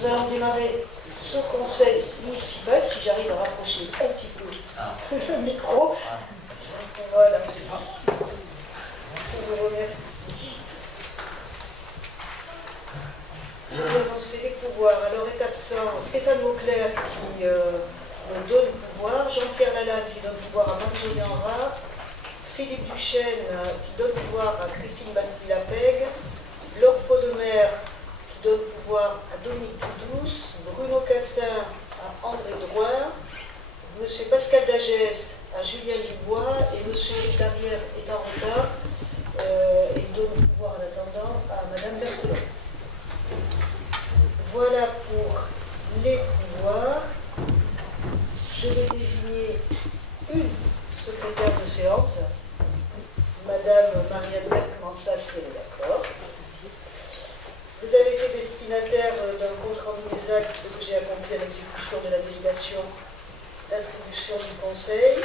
Nous allons démarrer ce conseil municipal, si j'arrive à rapprocher un petit peu le micro. Voilà. Je vous remercie. Je vais annoncer les pouvoirs. Alors est absent Stéphane Mauclair qui me donne pouvoir, Jean-Pierre Lalanne qui donne pouvoir à Marc-José Enrat, Philippe Duchesne qui donne pouvoir à Christine Bastille-Lapègue, Laure Podemer qui donne pouvoir à Dominique Doudous, Bruno Cassin à André Drouin, M. Pascal Dagès à Julien Dubois et M. Éric Darrière est en retard et donne pouvoir en attendant à Mme Berthelot. Voilà pour les pouvoirs. Je vais désigner une secrétaire de séance, Madame Marianne Berck-Mansas, si elle est d'accord. Vous avez été destinataire d'un compte rendu des actes que j'ai accompli à l'exécution de la délégation d'attribution du Conseil.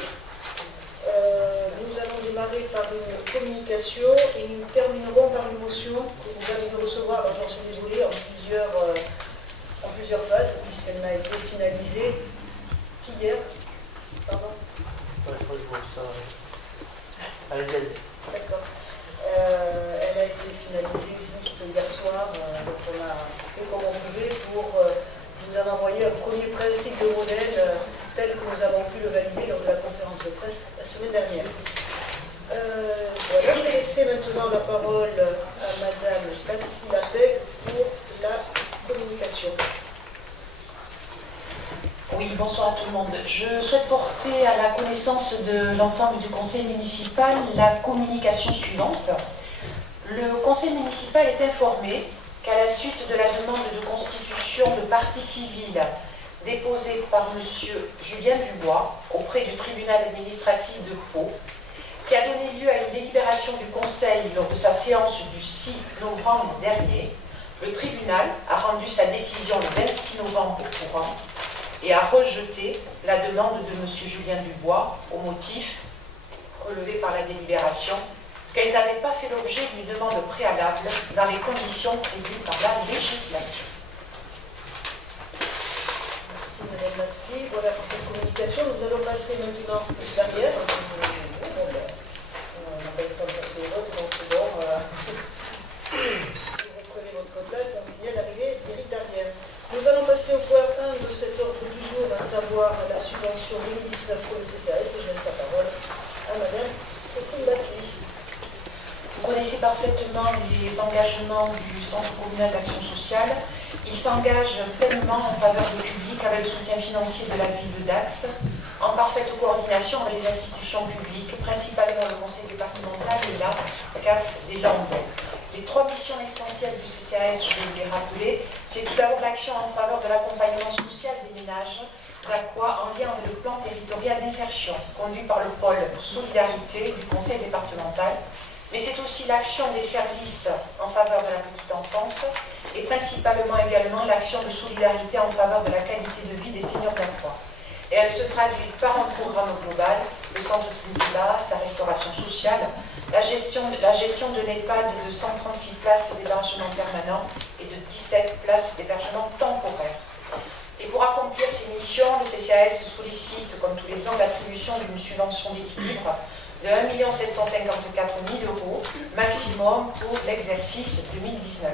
Nous allons démarrer par une communication et nous terminerons par une motion que vous allez recevoir, alors j'en suis désolée, en plusieurs phases, puisqu'elle n'a été finalisée qu'hier. Pardon. Ouais, je crois que je vois ça. Allez-y. D'accord. Elle a été finalisée juste hier soir, donc on a fait comme on pouvait pour vous en envoyer un premier principe de modèle tel que nous avons pu le valider lors de la conférence de presse la semaine dernière. Voilà, je vais laisser maintenant la parole à Madame Bastille-Lapègue pour la communication. Oui, bonsoir à tout le monde. Je souhaite porter à la connaissance de l'ensemble du conseil municipal la communication suivante. Le conseil municipal est informé qu'à la suite de la demande de constitution de partie civile déposée par M. Julien Dubois auprès du tribunal administratif de Pau, qui a donné lieu à une délibération du conseil lors de sa séance du 6 novembre dernier, le tribunal a rendu sa décision le 26 novembre courant et a rejeté la demande de M. Julien Dubois au motif, relevé par la délibération, qu'elle n'avait pas fait l'objet d'une demande préalable dans les conditions prévues par la législation. Merci Madame Bastille. Voilà pour cette communication. Nous allons passer maintenant derrière. On n'a pas eu le temps de passer les votes, donc bon, vous reprenez votre place et on signale l'arrivée d'Éric Darrière. Nous allons passer au point 1 de cet ordre du jour, à savoir la subvention 2019 pour le CCAS, et je laisse la parole à Madame Christine Bastille. Vous connaissez parfaitement les engagements du Centre communal d'action sociale. Il s'engage pleinement en faveur du public avec le soutien financier de la ville de Dax, en parfaite coordination avec les institutions publiques, principalement le conseil départemental et la CAF des Landes. Les trois missions essentielles du CCAS, je vais vous les rappeler, c'est tout d'abord l'action en faveur de l'accompagnement social des ménages, d'Aqua en lien avec le plan territorial d'insertion, conduit par le pôle Solidarité du conseil départemental, mais c'est aussi l'action des services en faveur de la petite enfance et principalement également l'action de solidarité en faveur de la qualité de vie des seniors d'Aqua. Et elle se traduit par un programme global, le centre Trinidad, sa restauration sociale, la gestion de l'EHPAD de 136 places d'hébergement permanent et de 17 places d'hébergement temporaire. Et pour accomplir ces missions, le CCAS sollicite, comme tous les ans, l'attribution d'une subvention d'équilibre de 1 754 000 € maximum pour l'exercice 2019.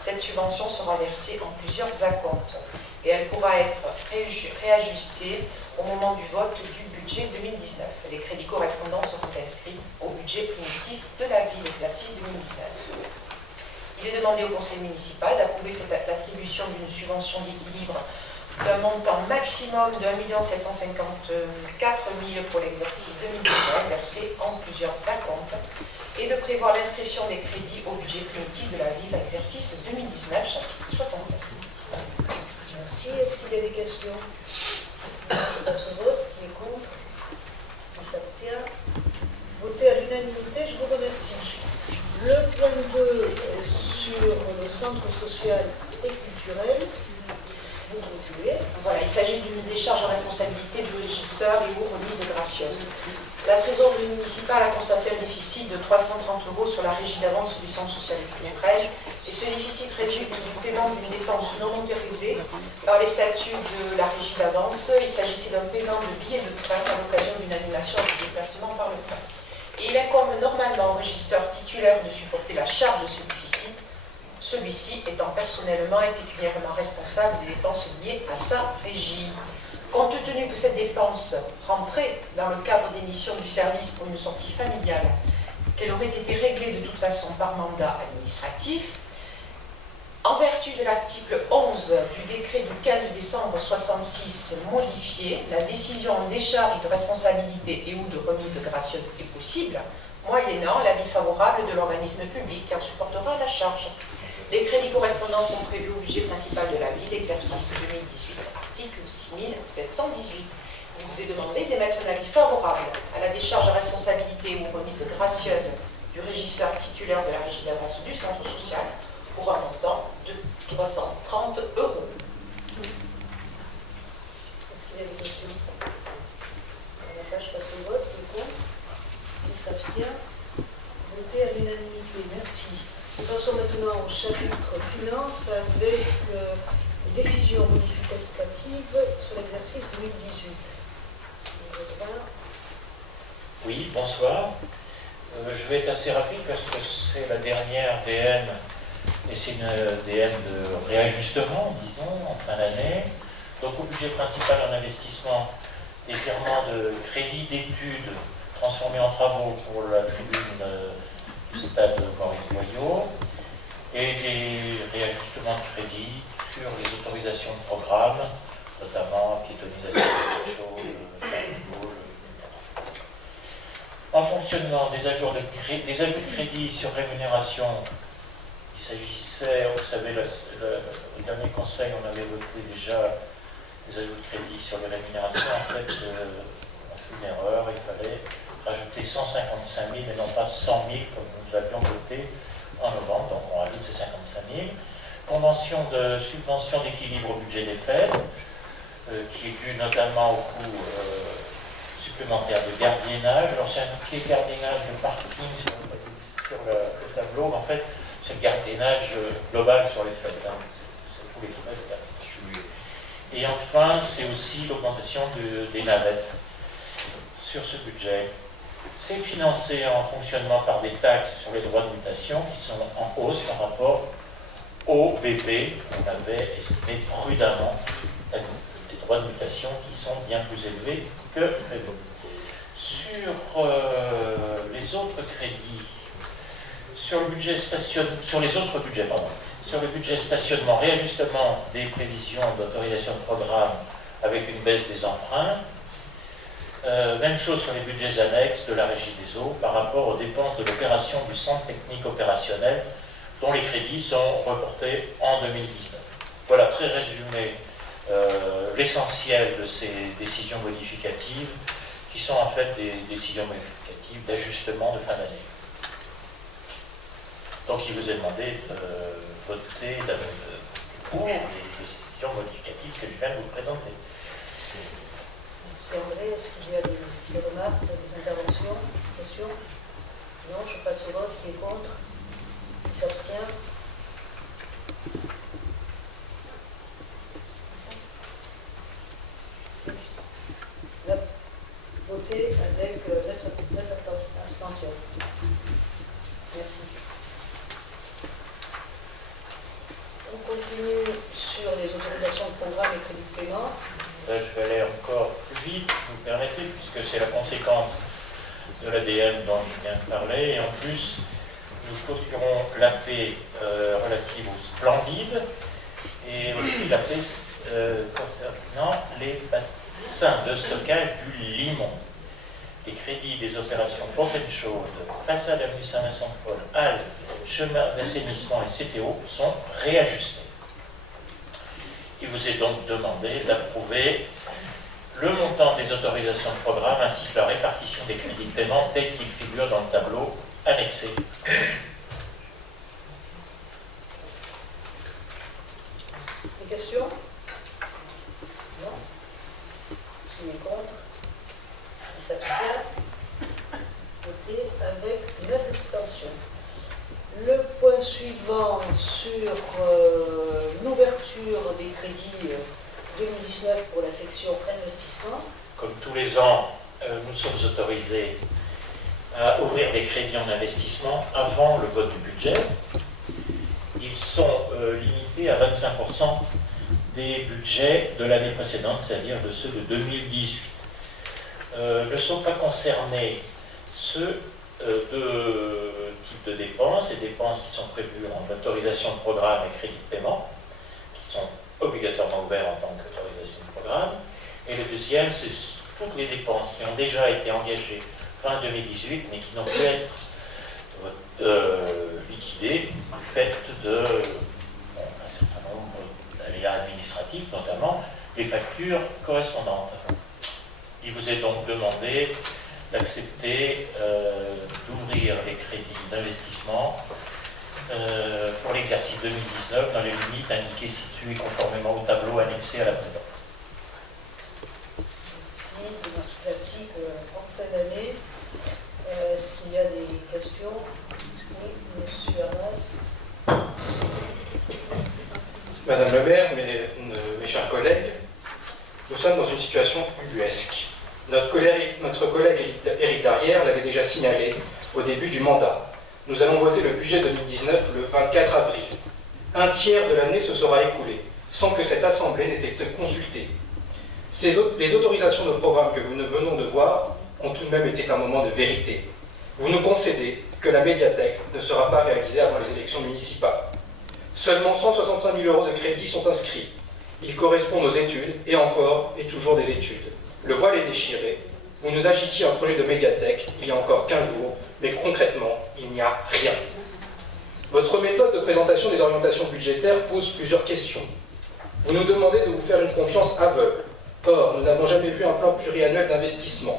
Cette subvention sera versée en plusieurs acomptes et elle pourra être réajustée au moment du vote du budget 2019. Les crédits correspondants seront inscrits au budget primitif de la ville, exercice 2019. Il est demandé au conseil municipal d'approuver l'attribution d'une subvention d'équilibre d'un montant maximum de 1 754 000 € pour l'exercice 2019, versé en plusieurs acomptes, et de prévoir l'inscription des crédits au budget primitif de la ville, exercice 2019, chapitre 65. Merci. Est-ce qu'il y a des questions? On passe au vote. Qui est contre? Qui s'abstient? Voté à l'unanimité, je vous remercie. Le point 2 sur le centre social et culturel. Vous continuez. Voilà, il s'agit d'une décharge de responsabilité du régisseur et ou remise gracieuse. La trésorerie municipale a constaté un déficit de 330 € sur la régie d'avance du centre social et culturel et ce déficit résulte du paiement d'une dépense non autorisée par les statuts de la régie d'avance. Il s'agissait d'un paiement de billets de train à l'occasion d'une animation de déplacement par le train. Et il incombe normalement au régisseur titulaire de supporter la charge de ce déficit, celui-ci étant personnellement et pécuniairement responsable des dépenses liées à sa régie. Compte tenu que cette dépense rentrait dans le cadre des missions du service pour une sortie familiale, qu'elle aurait été réglée de toute façon par mandat administratif, en vertu de l'article 11 du décret du 15 décembre 1966 modifié, la décision en décharge de responsabilité et ou de remise gracieuse est possible, moyennant l'avis favorable de l'organisme public qui en supportera la charge. Les crédits correspondants sont prévus au budget principal de la ville, exercice 2018, article 6718. Il vous est demandé d'émettre un avis favorable à la décharge à responsabilité ou remise gracieuse du régisseur titulaire de la régie d'avance du centre social pour un montant de 330 €. Est-ce qu'il y a des questions? Je passe au vote. Qui est contre? Qui s'abstient? Voté à l'unanimité. Merci. Nous passons maintenant au chapitre finances avec les décisions modificatives sur l'exercice 2018. Oui, bonsoir. Je vais être assez rapide parce que c'est la dernière DM et c'est une DM de réajustement, disons, en fin d'année. Donc au budget principal en investissement, des virements de crédit d'études transformés en travaux pour la tribune du stade Maurice Boyau et des réajustements de crédit sur les autorisations de programme, notamment piétonisation de choses, en fonctionnement des ajouts de crédit sur rémunération. Il s'agissait, vous savez, au dernier conseil, on avait voté déjà des ajouts de crédit sur les rémunérations. En fait, on fait une erreur, il fallait rajouter 155 000 et non pas 100 000 comme nous l'avions voté en novembre, donc on rajoute ces 55 000. Convention de subvention d'équilibre au budget des fêtes, qui est due notamment au coût supplémentaire de gardiennage. Alors c'est indiqué gardiennage de parking sur le tableau, mais en fait c'est le gardiennage global sur les fêtes, hein. C'est tous les frais de gardiennage. Et enfin c'est aussi l'augmentation des navettes sur ce budget. C'est financé en fonctionnement par des taxes sur les droits de mutation qui sont en hausse par rapport au BP. On avait estimé prudemment des droits de mutation qui sont bien plus élevés que prévu. Sur les autres crédits, sur le budget sur les autres budgets, pardon, sur le budget stationnement, réajustement des prévisions d'autorisation de programme avec une baisse des emprunts. Même chose sur les budgets annexes de la Régie des eaux par rapport aux dépenses de l'opération du centre technique opérationnel dont les crédits sont reportés en 2019. Voilà, très résumé, l'essentiel de ces décisions modificatives qui sont en fait des décisions modificatives d'ajustement de fin d'année. Donc il vous est demandé de voter pour les décisions modificatives que je viens de vous présenter. Merci André. Est-ce qu'il y a des remarques, des interventions, des questions? Non, je passe au vote. Qui est contre? Qui s'abstient? Voté avec 9 abstentions. Merci. On continue sur les autorisations de programme et crédits de paiement. Là, je vais aller encore plus vite, si vous permettez, puisque c'est la conséquence de l'ADN dont je viens de parler. Et en plus, nous clôturons l'AP relative aux Splendides et aussi l'AP concernant les bassins de stockage du Limon. Les crédits des opérations Fontaine Chaude, façade avenue Saint-Vincent-de-Paul, Halles, chemin d'assainissement et CTO sont réajustés. Il vous est donc demandé d'approuver le montant des autorisations de programme ainsi que la répartition des crédits de paiement tels qu'ils figurent dans le tableau annexé. Des questions? Non? Qui est contre? Qui s'abstient? Voté avec 9 abstentions. Le point suivant sur l'ouverture des crédits 2019 pour la section investissement. Comme tous les ans, nous sommes autorisés à ouvrir des crédits en investissement avant le vote du budget. Ils sont limités à 25% des budgets de l'année précédente, c'est-à-dire de ceux de 2018. Ne sont pas concernés ceux de type de dépenses, et dépenses qui sont prévues en autorisation de programme et crédit de paiement, qui sont obligatoirement ouverts en tant qu'autorisation de programme. Et le deuxième, c'est toutes les dépenses qui ont déjà été engagées fin 2018, mais qui n'ont pu être liquidées du fait de un certain nombre d'aléas administratifs, notamment les factures correspondantes. Il vous est donc demandé d'accepter d'ouvrir les crédits d'investissement pour l'exercice 2019 dans les limites indiquées ci-dessus et conformément au tableau annexé à la présente. Merci, démarche classique en fin d'année. Est-ce qu'il y a des questions? Oui, monsieur Arras. Madame le maire, mes chers collègues, nous sommes dans une situation ubuesque. Notre collègue Éric Darrière l'avait déjà signalé au début du mandat. Nous allons voter le budget 2019 le 24 avril. Un tiers de l'année se sera écoulé, sans que cette assemblée n'ait été consultée. Les autorisations de programme que nous venons de voir ont tout de même été un moment de vérité. Vous nous concédez que la médiathèque ne sera pas réalisée avant les élections municipales. Seulement 165 000 € de crédits sont inscrits. Ils correspondent aux études, et encore et toujours des études. Le voile est déchiré. Vous nous agitiez un projet de médiathèque il y a encore 15 jours, mais concrètement, il n'y a rien. Votre méthode de présentation des orientations budgétaires pose plusieurs questions. Vous nous demandez de vous faire une confiance aveugle. Or, nous n'avons jamais vu un plan pluriannuel d'investissement.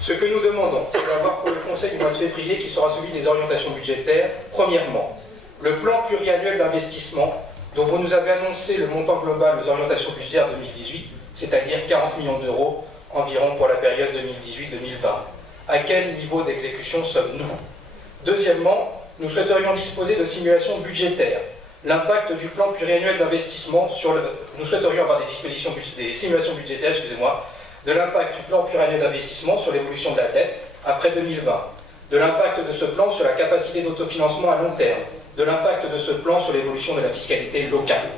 Ce que nous demandons, c'est d'avoir pour le Conseil du mois de février, qui sera celui des orientations budgétaires, premièrement, le plan pluriannuel d'investissement dont vous nous avez annoncé le montant global aux orientations budgétaires 2018, c'est-à-dire 40 millions d'euros environ pour la période 2018-2020. À quel niveau d'exécution sommes-nous? Deuxièmement, nous souhaiterions disposer de simulations budgétaires. L'impact du plan pluriannuel d'investissement sur le... Nous souhaiterions avoir des simulations budgétaires, excusez-moi, de l'impact du plan pluriannuel d'investissement sur l'évolution de la dette après 2020, de l'impact de ce plan sur la capacité d'autofinancement à long terme, de l'impact de ce plan sur l'évolution de la fiscalité locale.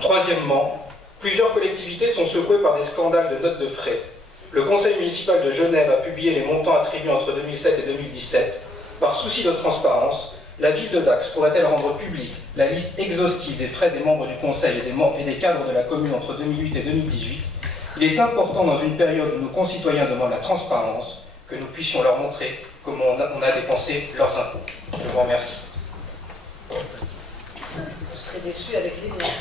Troisièmement, plusieurs collectivités sont secouées par des scandales de notes de frais. Le Conseil municipal de Genève a publié les montants attribués entre 2007 et 2017. Par souci de transparence, la ville de Dax pourrait-elle rendre publique la liste exhaustive des frais des membres du Conseil et des cadres de la commune entre 2008 et 2018? Il est important, dans une période où nos concitoyens demandent la transparence, que nous puissions leur montrer comment on a dépensé leurs impôts. Je vous remercie. Vous serez déçus avec les miens.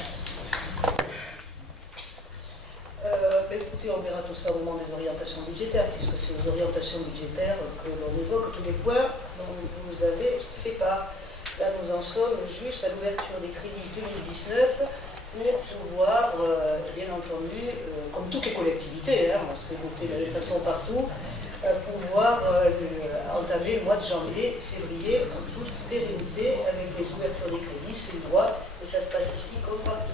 Écoutez, on verra tout ça au moment des orientations budgétaires, puisque c'est aux orientations budgétaires que l'on évoque tous les points dont vous avez fait part. Là, nous en sommes juste à l'ouverture des crédits 2019 pour pouvoir, bien entendu, comme toutes les collectivités, on s'est voté de la même façon partout, pouvoir entamer le mois de janvier, février en toute sérénité avec les ouvertures des crédits, c'est le droit, et ça se passe ici comme partout.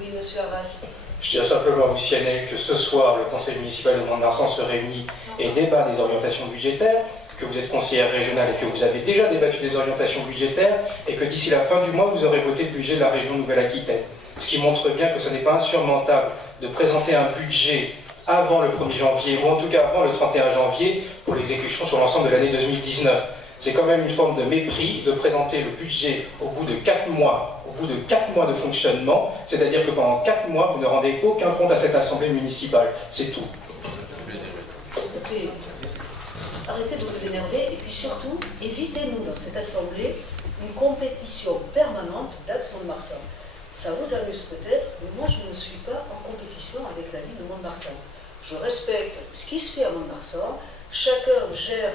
Oui, monsieur Arras. Je tiens simplement à vous signaler que ce soir, le conseil municipal de Mont-de-Marsan se réunit et débat des orientations budgétaires, que vous êtes conseillère régionale et que vous avez déjà débattu des orientations budgétaires, et que d'ici la fin du mois, vous aurez voté le budget de la région Nouvelle-Aquitaine. Ce qui montre bien que ce n'est pas insurmontable de présenter un budget avant le 1er janvier, ou en tout cas avant le 31 janvier, pour l'exécution sur l'ensemble de l'année 2019. C'est quand même une forme de mépris de présenter le budget au bout de 4 mois, de fonctionnement, c'est-à-dire que pendant 4 mois, vous ne rendez aucun compte à cette assemblée municipale. C'est tout. Écoutez, arrêtez de vous énerver, et puis surtout, évitez-nous dans cette assemblée une compétition permanente d'Aix-Mont-de-Marsan. Ça vous amuse peut-être, mais moi je ne suis pas en compétition avec la ville de Mont-de-Marsan. Je respecte ce qui se fait à Mont-de-Marsan, chacun gère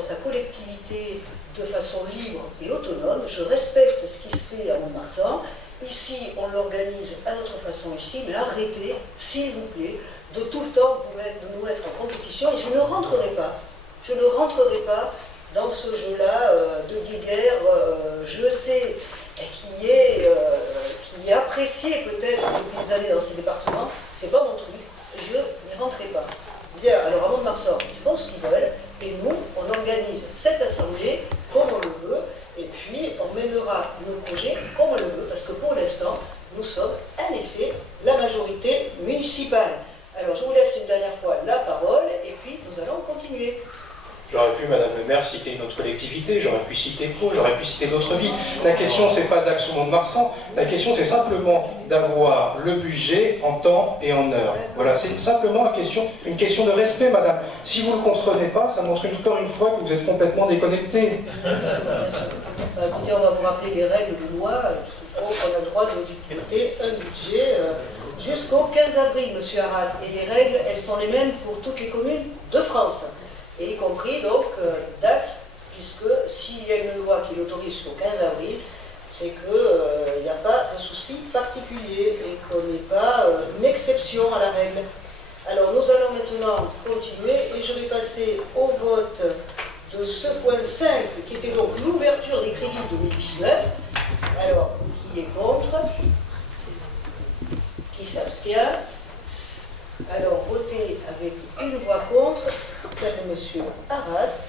sa collectivité de façon libre et autonome, je respecte ce qui se fait à Mont-de-Marsan. Ici, on l'organise à notre façon ici, mais arrêtez, s'il vous plaît, de tout le temps de nous mettre en compétition, et je ne rentrerai pas dans ce jeu-là de guéguerre, je sais, qui est apprécié peut-être depuis des années dans ces départements, c'est pas mon truc, je n'y rentrerai pas. Bien, alors à Mont-de-Marsan, ils font ce qu'ils veulent, et nous, on organise cette assemblée comme on le veut, et puis on mènera nos projets comme on le veut, parce que pour l'instant, nous sommes en effet la majorité municipale. Alors je vous laisse une dernière fois la parole, et puis nous allons continuer. J'aurais pu, Madame le maire, citer une autre collectivité, j'aurais pu citer Pau, j'aurais pu citer d'autres villes. La question, c'est pas d'Axe ou Mont-de-Marsan, la question, c'est simplement d'avoir le budget en temps et en heure. Voilà, c'est simplement une question de respect, Madame. Si vous ne le comprenez pas, ça montre encore une fois que vous êtes complètement déconnecté. Écoutez, on va vous rappeler les règles de loi qui font qu'on a le droit de voter un budget jusqu'au 15 avril, Monsieur Arras. Et les règles, elles sont les mêmes pour toutes les communes de France. Et y compris donc Dax, puisque s'il y a une loi qui l'autorise jusqu'au 15 avril, c'est qu'il n'y a pas de souci particulier et qu'on n'est pas une exception à la règle. Alors nous allons maintenant continuer et je vais passer au vote de ce point 5 qui était donc l'ouverture des crédits 2019. Alors, qui est contre? Qui s'abstient? Alors, votez avec une voix contre, celle de M. Arras,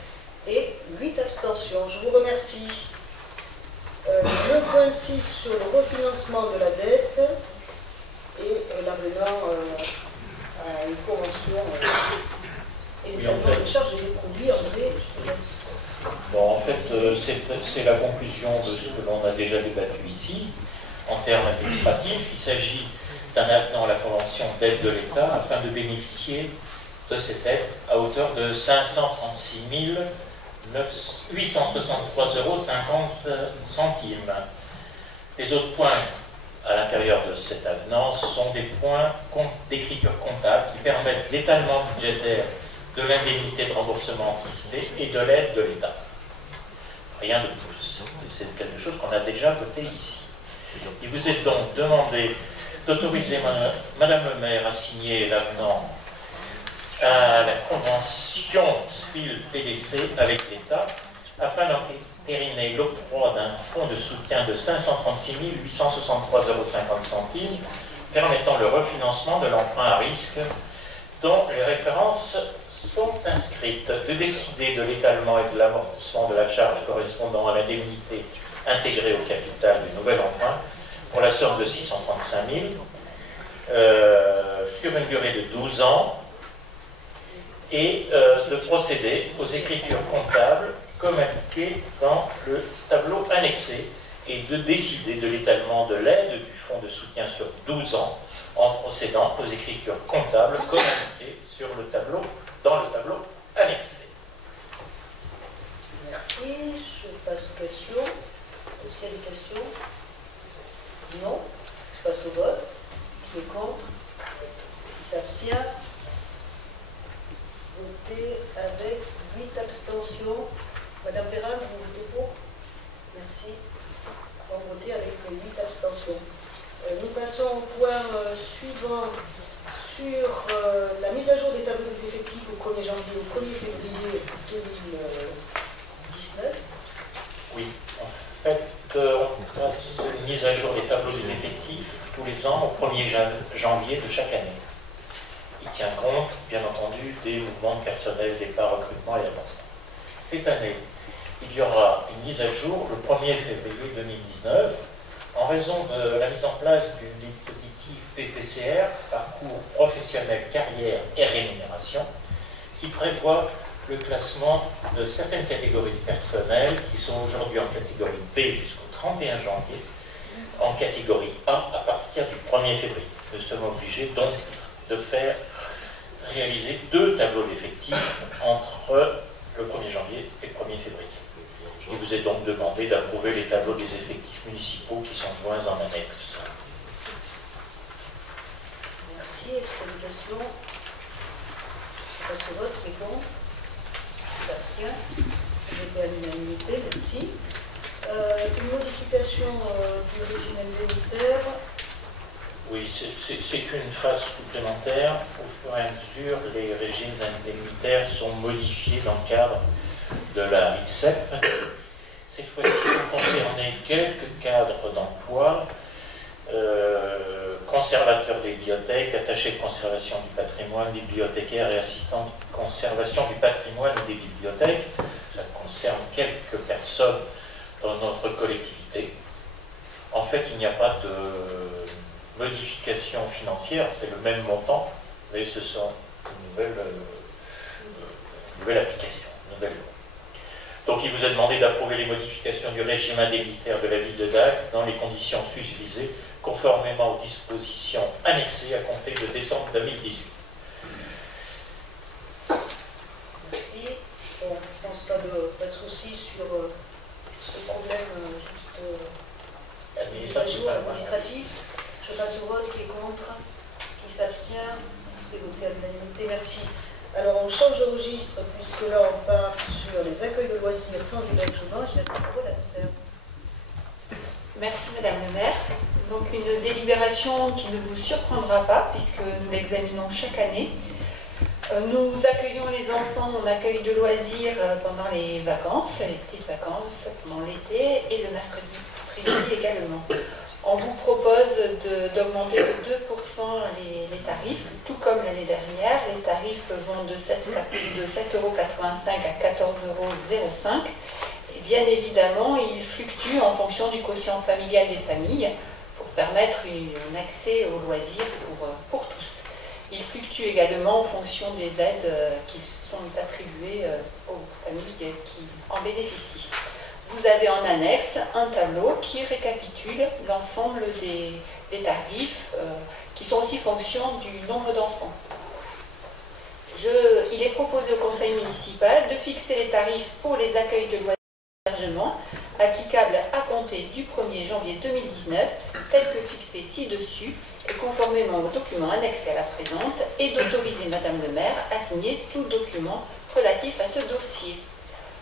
et 8 abstentions. Je vous remercie. Le point 6 sur le refinancement de la dette et l'avenant à une convention et Oui, en fait. de charge des produits, André. Bon, en fait, c'est la conclusion de ce que l'on a déjà débattu ici. En termes administratifs, il s'agit d'un avenant à la Convention d'aide de l'État afin de bénéficier de cette aide à hauteur de 536 863,50 €. Les autres points à l'intérieur de cet avenant sont des points d'écriture comptable qui permettent l'étalement budgétaire de l'indemnité de remboursement anticipé et de l'aide de l'État. Rien de plus. C'est quelque chose qu'on a déjà voté ici. Il vous est donc demandé d'autoriser Madame le maire à signer l'avenant à la convention SPIL-PDC avec l'État afin d'entériner l'octroi d'un fonds de soutien de 536 863,50 € permettant le refinancement de l'emprunt à risque dont les références sont inscrites, de décider de l'étalement et de l'amortissement de la charge correspondant à l'indemnité intégrée au capital du nouvel emprunt pour la somme de 635 000 sur une durée de 12 ans et de procéder aux écritures comptables comme indiqué dans le tableau annexé et de décider de l'étalement de l'aide du fonds de soutien sur 12 ans en procédant aux écritures comptables comme indiqué sur le tableau, dans le tableau annexé. Merci. Je passe aux questions. Est-ce qu'il y a des questions? Non. Je passe au vote. Qui est contre? Qui s'abstient? Votez avec 8 abstentions. Madame Perrin, vous votez pour? Merci. On va voter avec 8 abstentions. Nous passons au point suivant sur la mise à jour des tableaux des effectifs au 1er janvier au 1er février 2019. Oui, en fait, on passe une mise à jour des tableaux des effectifs tous les ans au 1er janvier de chaque année. Il tient compte, bien entendu, des mouvements de personnel, départ, recrutement et avancement. Cette année, il y aura une mise à jour le 1er février 2019 en raison de la mise en place du dispositif PPCR, parcours professionnel, carrière et rémunération, qui prévoit le classement de certaines catégories de personnel qui sont aujourd'hui en catégorie B jusqu'au 31 janvier, en catégorie A à partir du 1er février. Nous sommes obligés donc de faire réaliser 2 tableaux d'effectifs entre le 1er janvier et le 1er février. Il vous est donc demandé d'approuver les tableaux des effectifs municipaux qui sont joints en annexe. Merci. Est-ce qu'il y a des questions? Je passe au vote. Qui est contre? Qui s'abstient? J'étais à l'unanimité. Merci. Une modification du régime indemnitaire. Oui, c'est qu'une phase supplémentaire. Au fur et à mesure, les régimes indemnitaires sont modifiés dans le cadre de la RIFSEP. Cette fois-ci, vous concernez quelques cadres d'emploi, conservateurs des bibliothèques, attachés de conservation du patrimoine, bibliothécaires et assistants de conservation du patrimoine des bibliothèques. Ça concerne quelques personnes dans notre collectivité. En fait, il n'y a pas de modification financière, c'est le même montant, mais ce sont une nouvelle application, une nouvelle loi. Donc il vous a demandé d'approuver les modifications du régime indemnitaire de la ville de Dax dans les conditions susvisées, conformément aux dispositions annexées à compter de décembre 2018. Merci. Bon, je pense pas de souci sur ce problème juste administratif. Je passe au vote. Qui est contre? Qui s'abstient? C'est voté à l'unanimité. Merci. Alors on change de registre puisque là on part sur les accueils de loisirs sans hébergement. Je laisse la parole à Anne-Serre. Merci Madame le maire. Donc une délibération qui ne vous surprendra pas puisque nous l'examinons chaque année. Nous accueillons les enfants en accueil de loisirs pendant les vacances, les petites vacances, pendant l'été et le mercredi après-midi également. On vous propose d'augmenter de 2% les tarifs, tout comme l'année dernière. Les tarifs vont de 7,85 € à 14,05 €. Et bien évidemment, ils fluctuent en fonction du quotient familial des familles pour permettre un accès aux loisirs pour tous. Ils fluctuent également en fonction des aides qui sont attribuées aux familles qui en bénéficient. Vous avez en annexe un tableau qui récapitule l'ensemble des tarifs qui sont aussi fonction du nombre d'enfants. Il est proposé au conseil municipal de fixer les tarifs pour les accueils de loisirs applicables à compter du 1er janvier 2019, tels que fixés ci-dessus et conformément aux documents annexés à la présente, et d'autoriser Madame le maire à signer tout document relatif à ce dossier.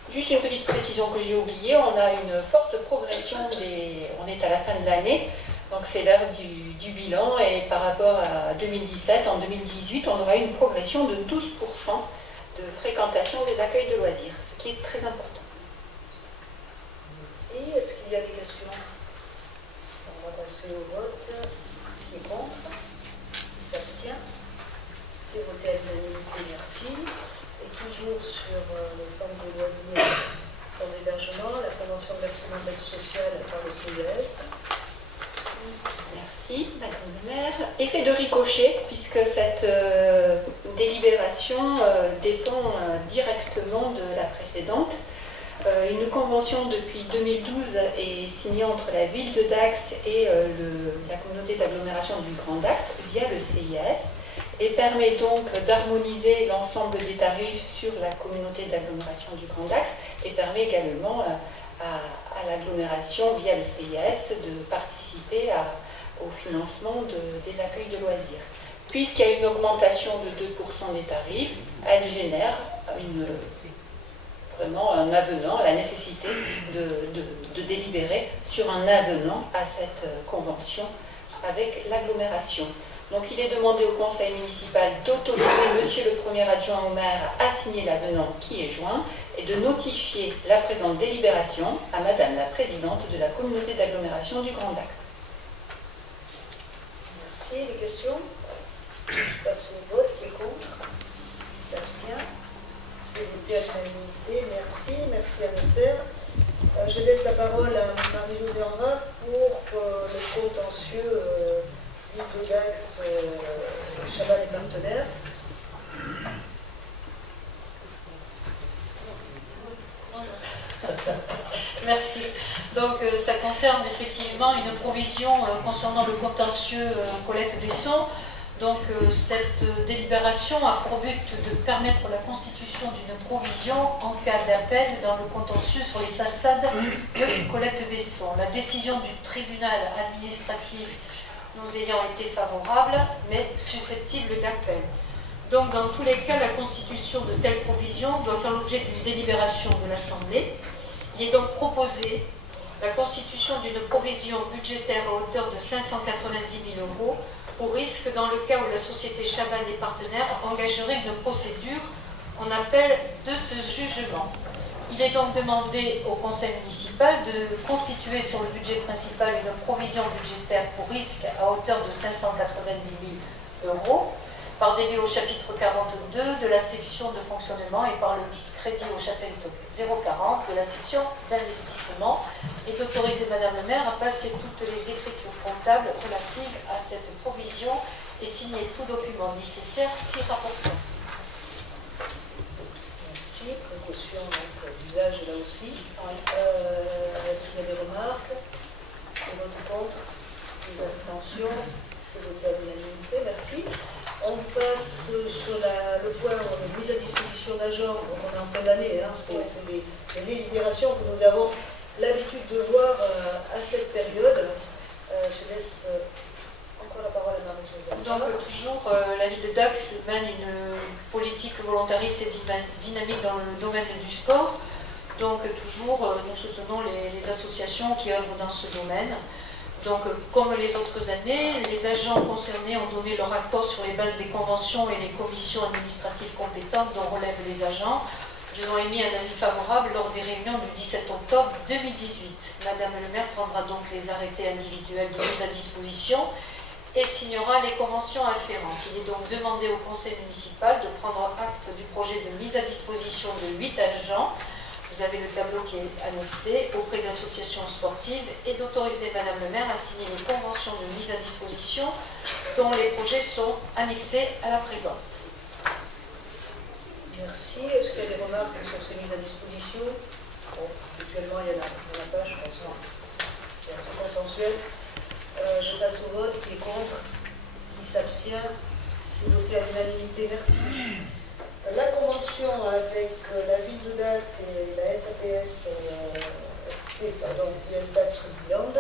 Juste une petite précision que j'ai oubliée, on a une forte progression, on est à la fin de l'année, donc c'est l'heure du bilan, et par rapport à 2017, en 2018, on aura une progression de 12% de fréquentation des accueils de loisirs, ce qui est très important. Merci. Est-ce qu'il y a des questions? On va passer au vote. Qui est contre? Qui s'abstient? C'est voté à l'unanimité, merci. Et toujours sur les centres de loisirs sans hébergement, la convention de versement d'aide sociale par le CES. Merci, Madame le maire. Effet de ricochet, puisque cette délibération dépend directement de la précédente. Une convention depuis 2012 est signée entre la ville de Dax et la communauté d'agglomération du Grand Dax via le CIS et permet donc d'harmoniser l'ensemble des tarifs sur la communauté d'agglomération du Grand Dax et permet également à l'agglomération via le CIS de participer au financement des accueils de loisirs. Puisqu'il y a une augmentation de 2% des tarifs, elle génère vraiment un avenant, la nécessité de délibérer sur un avenant à cette convention avec l'agglomération. Donc il est demandé au conseil municipal d'autoriser monsieur le premier adjoint au maire à signer l'avenant qui est joint et de notifier la présente délibération à madame la présidente de la communauté d'agglomération du Grand Dax. Merci. Les questions? Je passe au vote. Qui est contre? Qui s'abstient? C'est voté à l'unanimité. Merci. Merci à Anne-Serre. Je laisse la parole à Marie-Josée Henra pour le contentieux Ville de Dax, Chabannes et partenaires. Merci. Donc ça concerne effectivement une provision concernant le contentieux collecte des sons. Donc cette délibération a pour but de permettre la constitution d'une provision en cas d'appel dans le contentieux sur les façades de collecte des sons. La décision du tribunal administratif nous ayant été favorable, mais susceptible d'appel. Donc dans tous les cas, la constitution de telles provisions doit faire l'objet d'une délibération de l'Assemblée. Il est donc proposé la constitution d'une provision budgétaire à hauteur de 590 000 € au risque dans le cas où la société Chabannes et partenaires engagerait une procédure en appel de ce jugement. Il est donc demandé au conseil municipal de constituer sur le budget principal une provision budgétaire pour risque à hauteur de 590 000 € par débit au chapitre 42 de la section de fonctionnement et par le crédit au chapitre 040 de la section d'investissement, et d'autoriser Madame le maire à passer toutes les écritures comptables relatives à cette provision et signer tout document nécessaire si rapportant. Merci. Précaution d'usage là aussi. Est-ce qu'il y a des remarques? Des votes contre? Des abstentions? C'est voté à l'unanimité. Merci. On passe sur le point de mise à disposition d'agents. Donc on est en fin d'année, hein, c'est des délibérations que nous avons l'habitude de voir à cette période. Je laisse encore la parole à Marie-Josée. Donc toujours, la ville de Dax mène une politique volontariste et dynamique dans le domaine du sport. Donc toujours, nous soutenons les associations qui œuvrent dans ce domaine. Donc, comme les autres années, les agents concernés ont donné leur accord sur les bases des conventions et les commissions administratives compétentes dont relèvent les agents. Ils ont émis un avis favorable lors des réunions du 17 octobre 2018. Madame le maire prendra donc les arrêtés individuels de mise à disposition et signera les conventions afférentes. Il est donc demandé au conseil municipal de prendre acte du projet de mise à disposition de 8 agents. Vous avez le tableau qui est annexé auprès d'associations sportives et d'autoriser Madame le maire à signer les conventions de mise à disposition dont les projets sont annexés à la présente. Merci. Est-ce qu'il y a des remarques sur ces mises à disposition? Bon, actuellement, il y en a pas, je pense. C'est assez consensuel. Je passe au vote. Qui est contre? Qui s'abstient? C'est voté à l'unanimité. Merci. La convention avec la ville de Dax et la SAPS, donc Dax Rugbyland.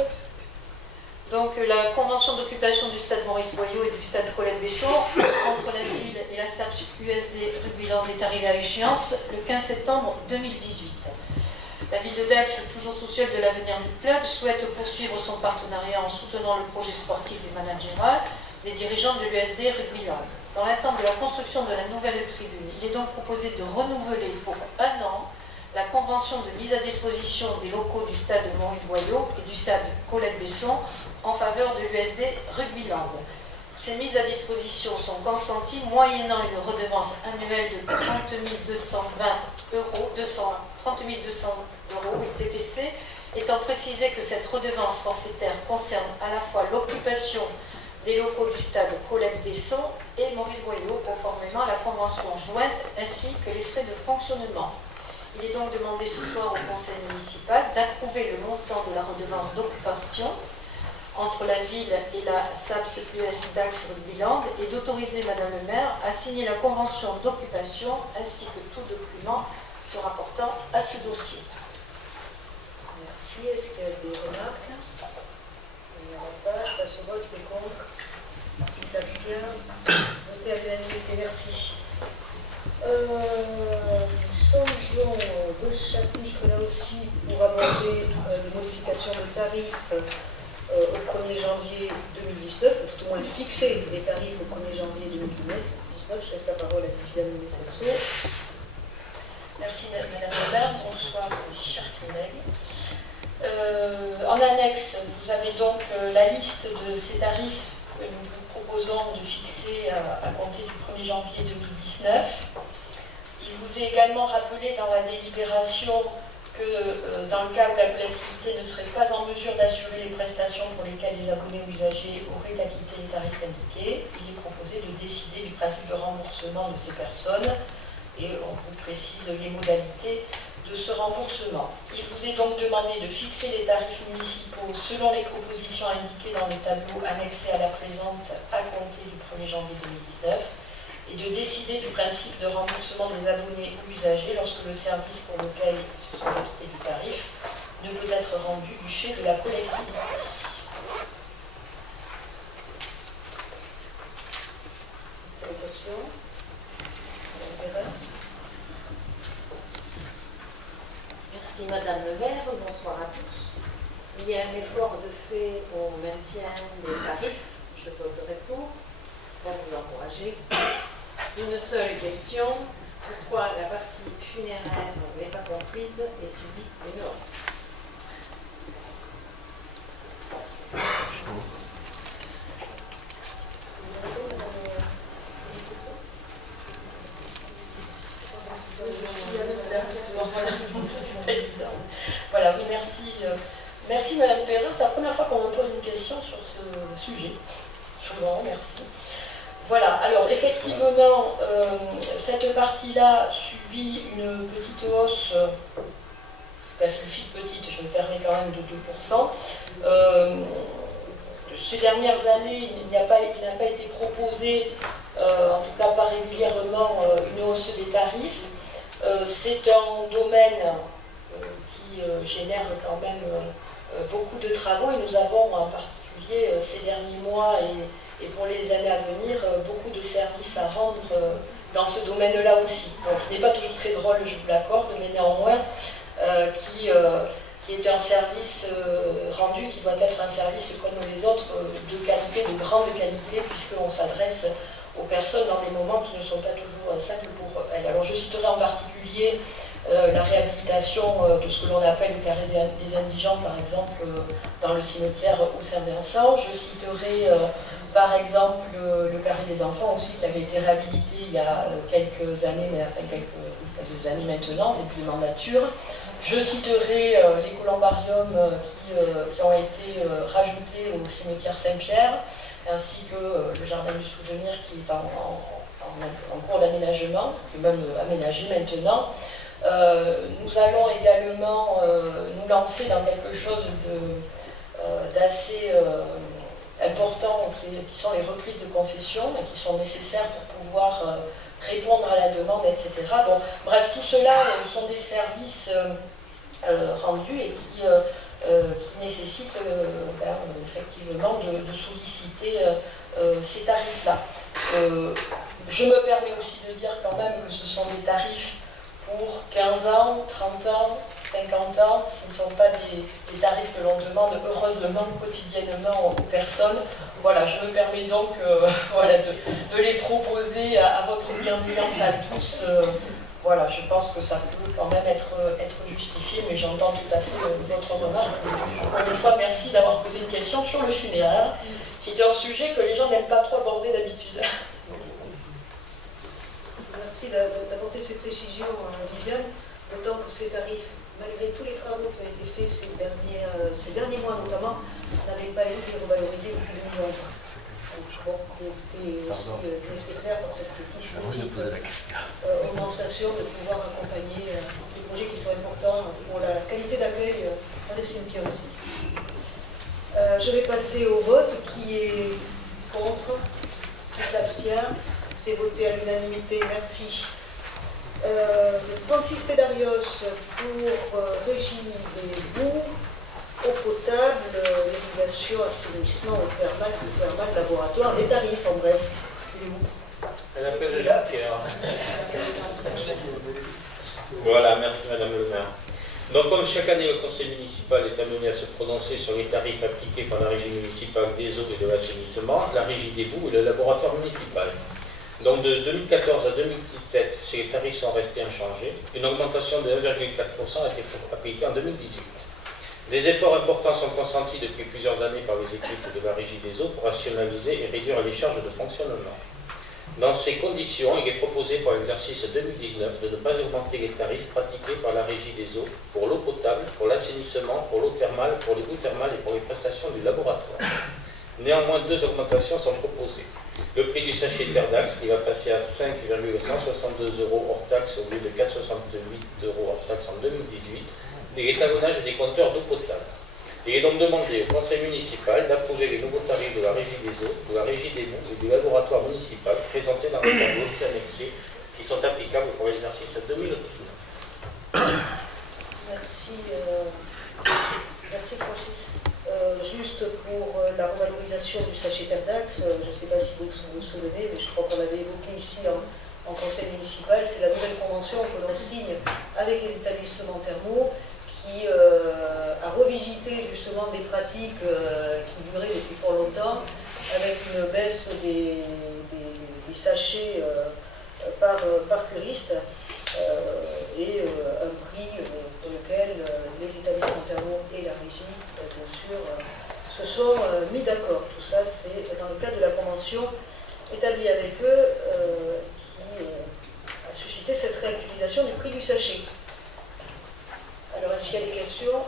Donc la convention d'occupation du stade Maurice Boyau et du stade Colette Besson entre la ville et la SAPS USD Rugbyland est arrivée à échéance le 15 septembre 2018. La ville de Dax, toujours soucieuse de l'avenir du club, souhaite poursuivre son partenariat en soutenant le projet sportif et managérial des dirigeants de l'USD Rugbyland. Dans l'attente de la construction de la nouvelle tribune, il est donc proposé de renouveler pour 1 an la convention de mise à disposition des locaux du stade Maurice Boyau et du stade Colette Besson en faveur de l'USD Rugbyland. Ces mises à disposition sont consenties moyennant une redevance annuelle de 30 220 € TTC, étant précisé que cette redevance forfaitaire concerne à la fois l'occupation des locaux du stade Colette Besson et Maurice Boyau, conformément à la convention jointe, ainsi que les frais de fonctionnement. Il est donc demandé ce soir au conseil municipal d'approuver le montant de la redevance d'occupation entre la ville et la SAPS US Dax Rugbyland et d'autoriser Madame le maire à signer la convention d'occupation ainsi que tout document se rapportant à ce dossier. Merci. Est-ce qu'il y a des remarques? Il n'y en a pas. Je passe au vote. Qui est contre? Qui s'abstient? Voté à l'unanimité. Merci. Changeons de chapitre là aussi pour aborder les modifications de tarifs au 1er janvier 2019, ou tout au moins fixer les tarifs au 1er janvier 2019. Je laisse la parole à Viviane Messelso. Merci Madame la maire, bonsoir chers collègues. En annexe, vous avez donc la liste de ces tarifs que nous vous proposons de fixer à compter du 1er janvier 2019. Il vous est également rappelé dans la délibération que dans le cas où la collectivité ne serait pas en mesure d'assurer les prestations pour lesquelles les abonnés ou usagers auraient acquitté les tarifs indiqués, il est proposé de décider du principe de remboursement de ces personnes et on vous précise les modalités de ce remboursement. Il vous est donc demandé de fixer les tarifs municipaux selon les propositions indiquées dans le tableau annexé à la présente à compter du 1er janvier 2019 et de décider du principe de remboursement des abonnés ou usagers lorsque le service pour lequel ils se sont acquittés du tarif ne peut être rendu du fait de la collectivité. Est-ce qu'il y a des questions? Merci Madame le maire, bonsoir à tous. Il y a un effort de fait au maintien des tarifs, je voterai pour vous encourager. Une seule question, pourquoi la partie funéraire n'est pas comprise l'entreprise ait subi une hausse. C'est pas évident. Voilà, oui, merci. Merci Madame Perrin, c'est la première fois qu'on me pose une question sur ce sujet. Je vous en remercie. Voilà, alors effectivement, cette partie-là subit une petite hausse, la petite, je me permets quand même de 2%. Ces dernières années, il n'a pas été proposé, en tout cas pas régulièrement, une hausse des tarifs. C'est un domaine qui génère quand même beaucoup de travaux et nous avons en particulier ces derniers mois et pour les années à venir beaucoup de services à rendre dans ce domaine-là aussi. Donc il n'est pas toujours très drôle, je vous l'accorde, mais néanmoins qui est un service rendu, qui doit être un service comme les autres de qualité, de grande qualité, puisqu'on s'adresse aux personnes dans des moments qui ne sont pas toujours simples pour elles. Alors je citerai en particulier la réhabilitation de ce que l'on appelle le carré des indigents, par exemple, dans le cimetière au Saint-Vincent. Je citerai par exemple le carré des enfants aussi, qui avait été réhabilité il y a quelques années, mais enfin quelques années maintenant, depuis une mandature. Je citerai les columbariums qui ont été rajoutés au cimetière Saint-Pierre, ainsi que le jardin du souvenir qui est en cours d'aménagement, qui est même aménagé maintenant. Nous allons également nous lancer dans quelque chose d'assez important, qui sont les reprises de concessions et qui sont nécessaires pour pouvoir répondre à la demande, etc. Bon, bref, tout cela sont des services rendus et qui nécessitent effectivement de solliciter ces tarifs-là. Je me permets aussi de dire quand même que ce sont des tarifs pour 15 ans, 30 ans, 50 ans, ce ne sont pas des tarifs que l'on demande heureusement quotidiennement aux personnes. Voilà, je me permets donc voilà, de les proposer à votre bienveillance à tous. Voilà, je pense que ça peut quand même être justifié, mais j'entends tout à fait votre remarque. Encore une fois, merci d'avoir posé une question sur le funéraire, qui est un sujet que les gens n'aiment pas trop aborder d'habitude. Merci d'apporter ces précisions, Viviane, d'autant que ces tarifs, malgré tous les travaux qui ont été faits ces derniers mois notamment, n'avaient pas été revalorisés depuis 2011. Donc, c'était aussi nécessaire dans cette petite augmentation de pouvoir accompagner des projets qui sont importants pour la qualité d'accueil dans les cimetières aussi. Je vais passer au vote. Qui est contre? Qui s'abstient? C'est voté à l'unanimité, merci. 36 Pédarios pour régime des boues, eau potable, irrigation, assainissement, thermal, laboratoire, les tarifs en bref. Elle appelle Jacques-Pierre. Voilà, merci Madame le maire. Donc comme chaque année, le conseil municipal est amené à se prononcer sur les tarifs appliqués par la régie municipale des eaux et de l'assainissement, la régie des boues et le laboratoire municipal. Donc de 2014 à 2017, ces tarifs sont restés inchangés. Une augmentation de 1,4% a été appliquée en 2018. Des efforts importants sont consentis depuis plusieurs années par les équipes de la régie des eaux pour rationaliser et réduire les charges de fonctionnement. Dans ces conditions, il est proposé pour l'exercice 2019 de ne pas augmenter les tarifs pratiqués par la régie des eaux pour l'eau potable, pour l'assainissement, pour l'eau thermale, pour les boues thermales et pour les prestations du laboratoire. Néanmoins, deux augmentations sont proposées. Le prix du sachet Terdax qui va passer à 5,162 € hors taxe au lieu de 4,68 € hors taxe en 2018 et l'étalonnage des compteurs d'eau potable. Il est donc demandé au conseil municipal d'approuver les nouveaux tarifs de la régie des eaux, de la régie des boues et du laboratoire municipal présentés dans le tableau annexé qui sont applicables pour l'exercice 2019. Merci Francis. Juste pour la revalorisation du sachet Terdax, je ne sais pas si vous vous souvenez, mais je crois qu'on avait évoqué ici en conseil municipal, c'est la nouvelle convention que l'on signe avec les établissements thermaux qui a revisité justement des pratiques qui duraient depuis fort longtemps, avec une baisse des sachets par curiste et un prix laquelle les établissements thermaux et la régie, bien sûr, se sont mis d'accord. Tout ça, c'est dans le cadre de la convention établie avec eux qui a suscité cette réactualisation du prix du sachet. Alors, est-ce qu'il y a des questions?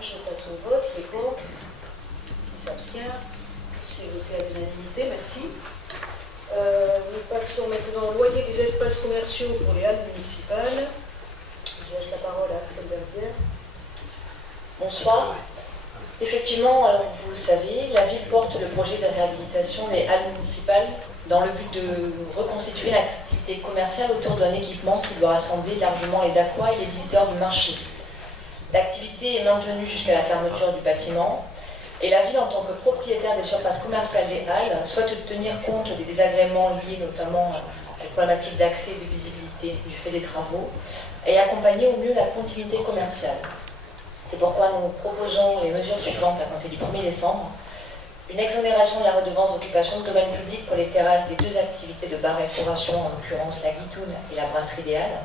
Je passe au vote. Qui est contre? Qui s'abstient? C'est voté à l'unanimité. Merci. Nous passons maintenant au loyer des espaces commerciaux pour les halles municipales. Je laisse la parole à Axel Verdière. Bonsoir. Effectivement, alors vous le savez, la ville porte le projet de réhabilitation des halles municipales dans le but de reconstituer l'activité commerciale autour d'un équipement qui doit rassembler largement les Dacquois et les visiteurs du marché. L'activité est maintenue jusqu'à la fermeture du bâtiment et la ville, en tant que propriétaire des surfaces commerciales des halles, souhaite tenir compte des désagréments liés notamment à la problématique d'accès et de visibilité du fait des travaux et accompagner au mieux la continuité commerciale. C'est pourquoi nous proposons les mesures suivantes à compter du 1er décembre. Une exonération de la redevance d'occupation de domaine public pour les terrasses des deux activités de bar-restauration, en l'occurrence la Guitoune et la brasserie des Halles.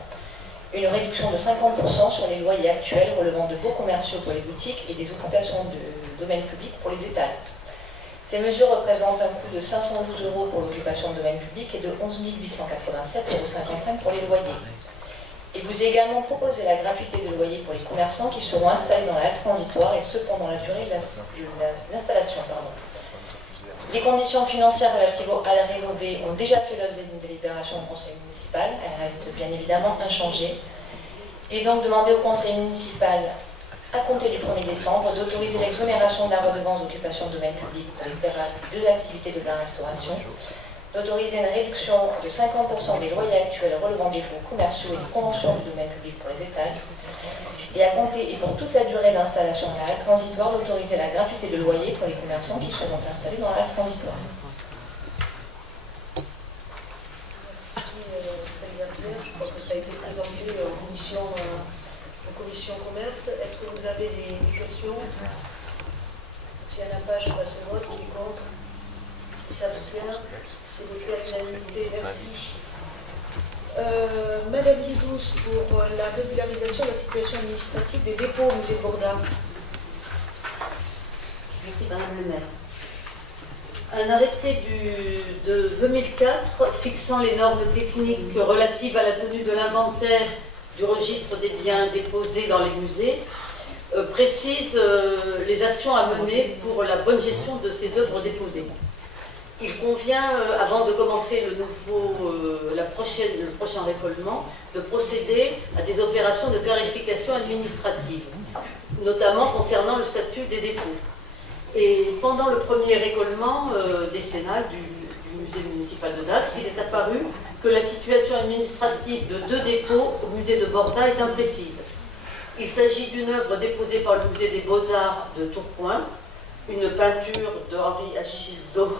Une réduction de 50% sur les loyers actuels relevant de baux commerciaux pour les boutiques et des occupations de domaine public pour les étals. Ces mesures représentent un coût de 512 € pour l'occupation de domaine public et de 11 887,55 € pour les loyers. Il vous est également proposé la gratuité de loyer pour les commerçants qui seront installés dans la halle transitoire et ce pendant la durée de l'installation. Les conditions financières relatives aux halles rénovées ont déjà fait l'objet d'une délibération au conseil municipal. Elles restent bien évidemment inchangées. Il est donc demandé au conseil municipal, à compter du 1er décembre, d'autoriser l'exonération de la redevance d'occupation de domaine public pour les terrasses et deux activités de bar-restauration, d'autoriser une réduction de 50% des loyers actuels relevant des baux commerciaux et des conventions du domaine public pour les étages, et à compter, et pour toute la durée d'installation de la halle transitoire, d'autoriser la gratuité de loyer pour les commerçants qui seront installés dans la halle transitoire. Merci, je crois que ça a été présenté en commission commerce. Est-ce que vous avez des questions? S'il n'y en a pas, je passe au vote. Qui est contre? Qui s'abstient? C'est voté à l'unanimité. Merci. Madame Lidous, pour la régularisation de la situation administrative des dépôts au musée de Borda. Merci Madame le maire. Un arrêté de 2004 fixant les normes techniques relatives à la tenue de l'inventaire du registre des biens déposés dans les musées précise les actions à mener pour la bonne gestion de ces œuvres déposées. Il convient, avant de commencer le prochain récollement, de procéder à des opérations de vérification administrative, notamment concernant le statut des dépôts. Et pendant le premier récollement décennal du musée municipal de Dax, il est apparu que la situation administrative de deux dépôts au musée de Borda est imprécise. Il s'agit d'une œuvre déposée par le musée des Beaux-Arts de Tourcoing, une peinture de Henri Achilzo,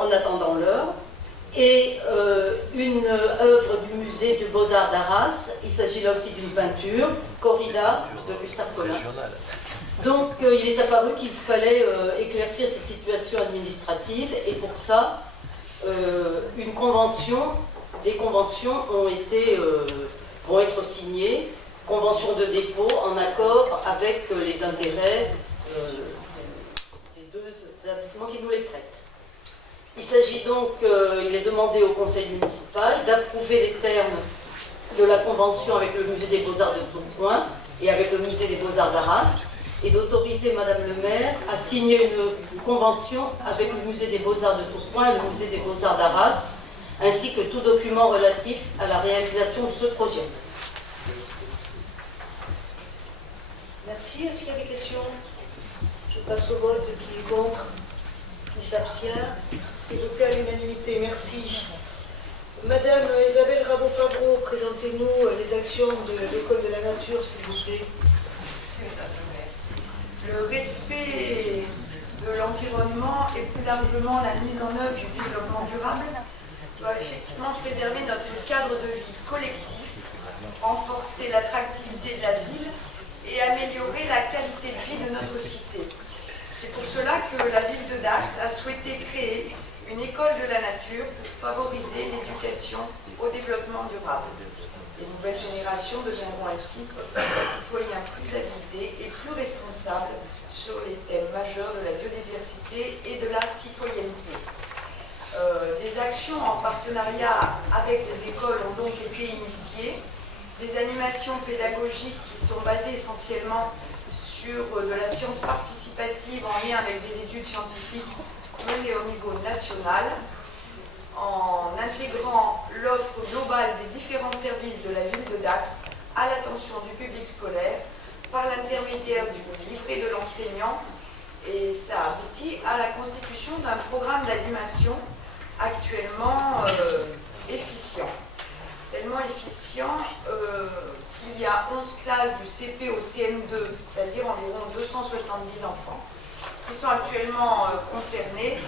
en attendant l'heure, et une œuvre du musée du Beaux-Arts d'Arras. Il s'agit là aussi d'une peinture, Corrida, de Gustave Collin. Donc il est apparu qu'il fallait éclaircir cette situation administrative, et pour ça, des conventions vont être signées, conventions de dépôt en accord avec les intérêts des deux établissements qui nous les prêtent. Il s'agit donc, il est demandé au conseil municipal d'approuver les termes de la convention avec le musée des Beaux-Arts de Tourcoing et avec le musée des Beaux-Arts d'Arras, et d'autoriser Madame le maire à signer une convention avec le musée des Beaux-Arts de Tourcoing et le musée des Beaux-Arts d'Arras, ainsi que tout document relatif à la réalisation de ce projet. Merci. Est-ce qu'il y a des questions? Je passe au vote. Qui est contre? Qui s'abstient? C'est voté à l'unanimité. Merci. Madame Isabelle Rabot-Favreau, présentez-nous les actions de l'école de la nature, s'il vous plaît. Le respect de l'environnement et plus largement la mise en œuvre du développement durable doit effectivement préserver notre cadre de vie collectif, renforcer l'attractivité de la ville et améliorer la qualité de vie de notre cité. C'est pour cela que la ville de Dax a souhaité créer une école de la nature pour favoriser l'éducation au développement durable. Les nouvelles générations deviendront ainsi des citoyens plus avisés et plus responsables sur les thèmes majeurs de la biodiversité et de la citoyenneté. Des actions en partenariat avec les écoles ont donc été initiées. Des animations pédagogiques qui sont basées essentiellement sur de la science participative en lien avec des études scientifiques menées au niveau national, en intégrant l'offre globale des différents services de la ville de Dax à l'attention du public scolaire par l'intermédiaire du livre et de l'enseignant. Et ça aboutit à la constitution d'un programme d'animation actuellement efficient. Tellement efficient qu'il y a 11 classes du CP au CM2, c'est-à-dire environ 270 enfants, qui sont actuellement concernés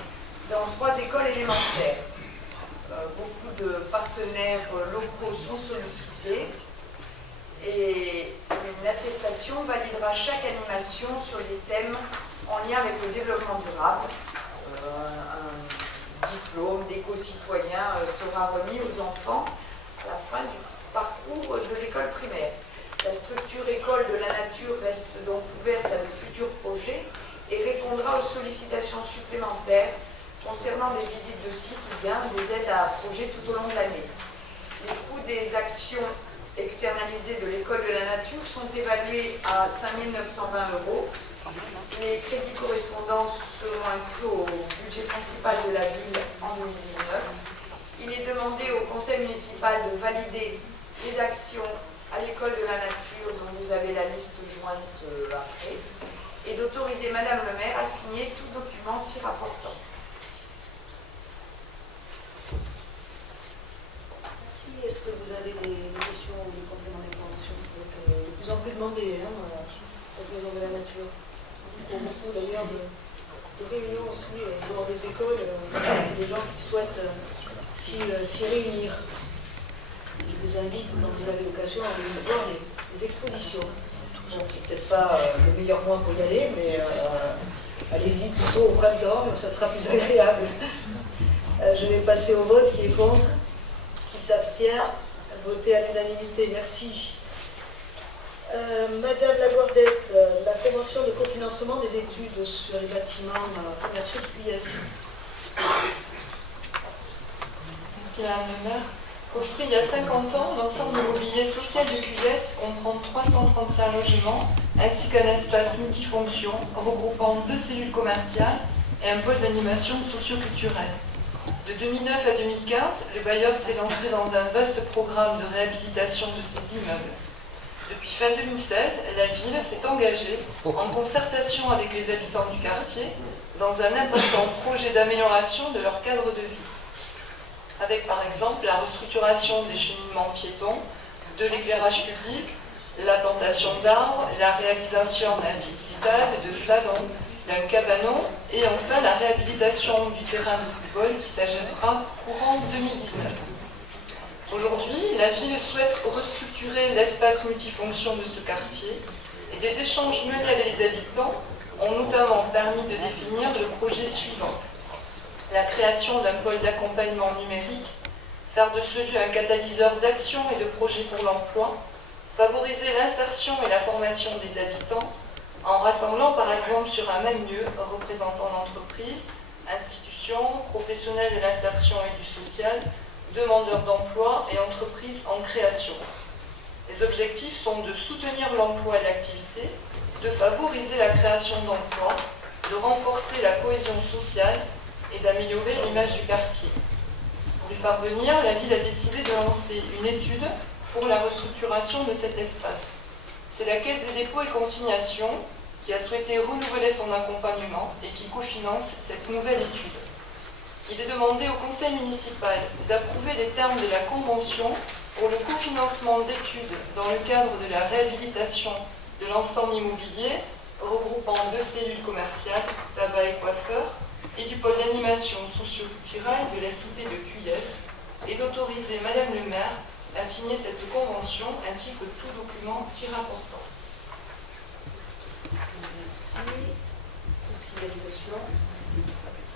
dans 3 écoles élémentaires. Beaucoup de partenaires locaux sont sollicités et une attestation validera chaque animation sur les thèmes en lien avec le développement durable. Un diplôme d'éco-citoyen sera remis aux enfants à la fin du parcours de l'école primaire. La structure école de la nature reste donc ouverte à de futurs projets et répondra aux sollicitations supplémentaires concernant des visites de sites ou bien des aides à projets tout au long de l'année. Les coûts des actions externalisées de l'école de la nature sont évalués à 5 920 €. Les crédits correspondants seront inscrits au budget principal de la ville en 2019. Il est demandé au conseil municipal de valider les actions à l'école de la nature dont vous avez la liste jointe après et d'autoriser Madame le maire à signer tout document s'y rapportant. Est-ce que vous avez des questions ou des compléments d'information? C'est de plus en plus demandé, cette maison de la nature. Pour beaucoup d'ailleurs de réunions aussi dans des écoles, des gens qui souhaitent s'y réunir. Je vous invite, quand vous avez l'occasion, à venir voir les expositions. Bon, c'est peut-être pas le meilleur mois pour y aller, mais allez-y plutôt au printemps, ça sera plus agréable. Je vais passer au vote. Qui est contre? S'abstient, voté à l'unanimité. Merci. Madame Laguardette, la convention de cofinancement des études sur les bâtiments commerciaux de QS. Merci Madame le maire. Construit il y a 50 ans, l'ensemble immobilier social de QS comprend 335 logements ainsi qu'un espace multifonction regroupant 2 cellules commerciales et un pôle d'animation socio-culturelle. De 2009 à 2015, le bailleur s'est lancé dans un vaste programme de réhabilitation de ces immeubles. Depuis fin 2016, la ville s'est engagée, en concertation avec les habitants du quartier, dans un important projet d'amélioration de leur cadre de vie. Avec par exemple la restructuration des cheminements piétons, de l'éclairage public, la plantation d'arbres, la réalisation d'un site-stade, de salons, d'un cabanon et enfin la réhabilitation du terrain de football qui s'achèvera courant 2019. Aujourd'hui, la ville souhaite restructurer l'espace multifonction de ce quartier et des échanges menés avec les habitants ont notamment permis de définir le projet suivant. La création d'un pôle d'accompagnement numérique, faire de ce lieu un catalyseur d'actions et de projets pour l'emploi, favoriser l'insertion et la formation des habitants, en rassemblant par exemple sur un même lieu représentants d'entreprises, institutions, professionnels de l'insertion et du social, demandeurs d'emploi et entreprises en création. Les objectifs sont de soutenir l'emploi et l'activité, de favoriser la création d'emplois, de renforcer la cohésion sociale et d'améliorer l'image du quartier. Pour y parvenir, la ville a décidé de lancer une étude pour la restructuration de cet espace. C'est la Caisse des dépôts et consignations qui a souhaité renouveler son accompagnement et qui cofinance cette nouvelle étude. Il est demandé au conseil municipal d'approuver les termes de la convention pour le cofinancement d'études dans le cadre de la réhabilitation de l'ensemble immobilier regroupant 2 cellules commerciales, tabac et coiffeur, et du pôle d'animation socio-culturelle de la cité de Cuyès, et d'autoriser Madame le maire à signer cette convention ainsi que tout document s'y rapportant. Merci. Est-ce qu'il y a des questions?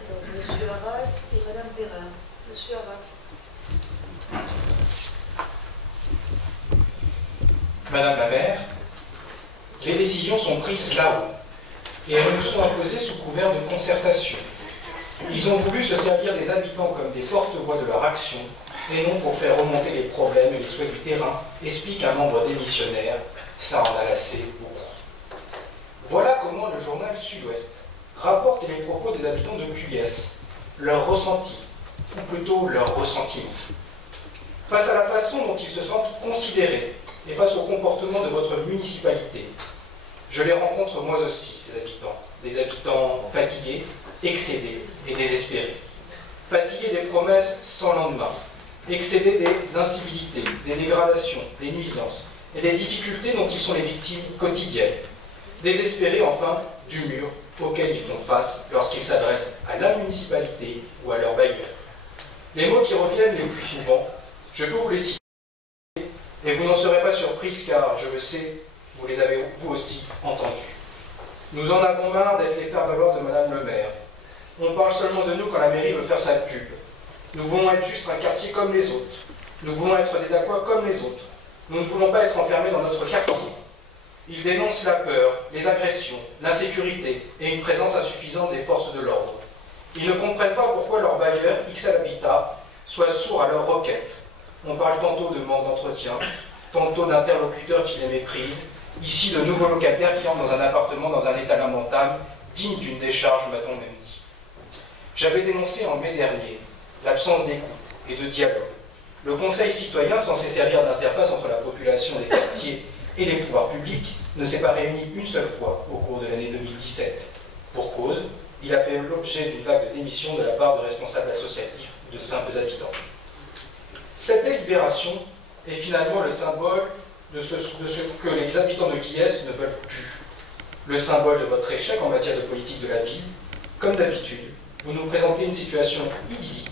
Alors, Monsieur Arras et Madame Perrin. Monsieur Arras. Madame la maire, les décisions sont prises là-haut et elles nous sont imposées sous couvert de concertation. Ils ont voulu se servir des habitants comme des porte-voix de leur action et non pour faire remonter les problèmes et les souhaits du terrain, explique un membre démissionnaire. Ça en a lassé beaucoup. Voilà comment le journal Sud-Ouest rapporte les propos des habitants de Cuillès, leur ressenti, ou plutôt leur ressentiment. Face à la façon dont ils se sentent considérés et face au comportement de votre municipalité, je les rencontre moi aussi, ces habitants, des habitants fatigués, excédés et désespérés. Fatigués des promesses sans lendemain, excédés des incivilités, des dégradations, des nuisances et des difficultés dont ils sont les victimes quotidiennes. Désespérés enfin du mur auquel ils font face lorsqu'ils s'adressent à la municipalité ou à leur bailleur. Les mots qui reviennent les plus souvent, je peux vous les citer et vous n'en serez pas surprise car, je le sais, vous les avez vous aussi entendus. Nous en avons marre d'être les faire-valoir de Madame le maire. On parle seulement de nous quand la mairie veut faire sa pub. Nous voulons être juste un quartier comme les autres. Nous voulons être des Dacois comme les autres. Nous ne voulons pas être enfermés dans notre quartier. Ils dénoncent la peur, les agressions, l'insécurité et une présence insuffisante des forces de l'ordre. Ils ne comprennent pas pourquoi leur bailleur, XL Habitat, soit sourd à leurs requêtes. On parle tantôt de manque d'entretien, tantôt d'interlocuteurs qui les méprisent, ici de nouveaux locataires qui entrent dans un appartement dans un état lamentable, digne d'une décharge, m'a-t-on même dit. J'avais dénoncé en mai dernier l'absence d'écoute et de dialogue. Le Conseil citoyen, censé servir d'interface entre la population des quartiers et les pouvoirs publics, ne s'est pas réuni une seule fois au cours de l'année 2017. Pour cause, il a fait l'objet d'une vague de démissions de la part de responsables associatifs ou de simples habitants. Cette délibération est finalement le symbole de ce que les habitants de Guillès ne veulent plus. Le symbole de votre échec en matière de politique de la ville. Comme d'habitude, vous nous présentez une situation idyllique.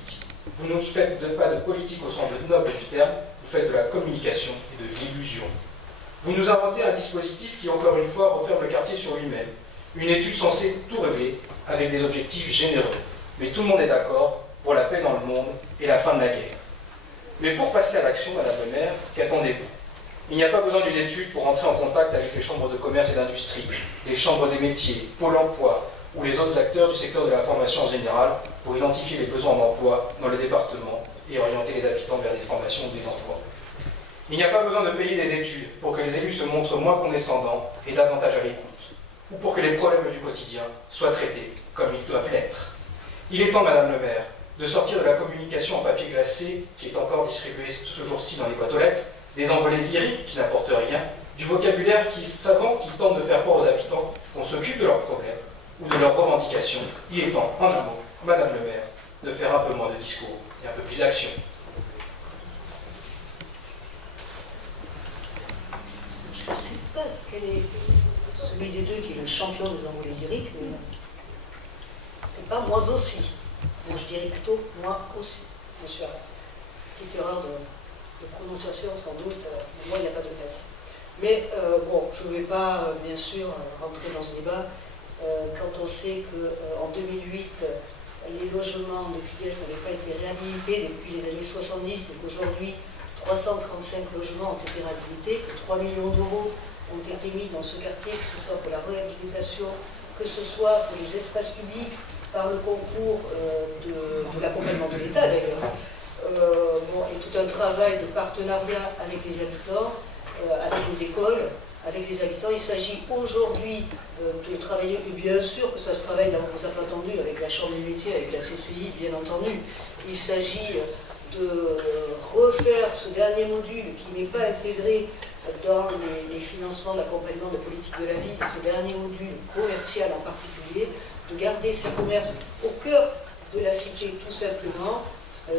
Vous ne faites pas de politique au sens noble du terme, vous faites de la communication et de l'illusion. Vous nous inventez un dispositif qui, encore une fois, referme le quartier sur lui-même. Une étude censée tout régler avec des objectifs généreux. Mais tout le monde est d'accord pour la paix dans le monde et la fin de la guerre. Mais pour passer à l'action, Madame le maire, qu'attendez-vous? Il n'y a pas besoin d'une étude pour entrer en contact avec les chambres de commerce et d'industrie, les chambres des métiers, Pôle emploi ou les autres acteurs du secteur de la formation en général pour identifier les besoins en emploi dans le département et orienter les habitants vers des formations ou des emplois. Il n'y a pas besoin de payer des études pour que les élus se montrent moins condescendants et davantage à l'écoute, ou pour que les problèmes du quotidien soient traités comme ils doivent l'être. Il est temps, Madame le maire, de sortir de la communication en papier glacé qui est encore distribuée ce jour-ci dans les boîtes aux lettres, des envolées lyriques qui n'apportent rien, du vocabulaire savant qui tente de faire croire aux habitants qu'on s'occupe de leurs problèmes ou de leurs revendications. Il est temps, en un mot, Madame le maire, de faire un peu moins de discours et un peu plus d'action. Je ne sais pas quel est celui des deux qui est le champion des envolées lyriques, mais c'est pas moi aussi. Moi, je dirais plutôt moi aussi, monsieur Arras. Petite erreur de prononciation sans doute, mais moi il n'y a pas de place. Mais bon, je ne vais pas bien sûr rentrer dans ce débat quand on sait qu'en 2008, les logements de Cuillès n'avaient pas été réhabilités depuis les années 70 et qu'aujourd'hui 335 logements ont été réhabilités, que 3 millions d'euros ont été mis dans ce quartier, que ce soit pour la réhabilitation, que ce soit pour les espaces publics, par le concours de l'accompagnement de l'État d'ailleurs, et tout un travail de partenariat avec les habitants, avec les écoles, avec les habitants. Il s'agit aujourd'hui de travailler, et bien sûr que ça se travaille, là on vous a pas entendu, avec la Chambre des métiers, avec la CCI, bien entendu. Il s'agit de refaire ce dernier module qui n'est pas intégré dans les financements d'accompagnement de politique de la ville, ce dernier module commercial en particulier, de garder ces commerces au cœur de la cité tout simplement,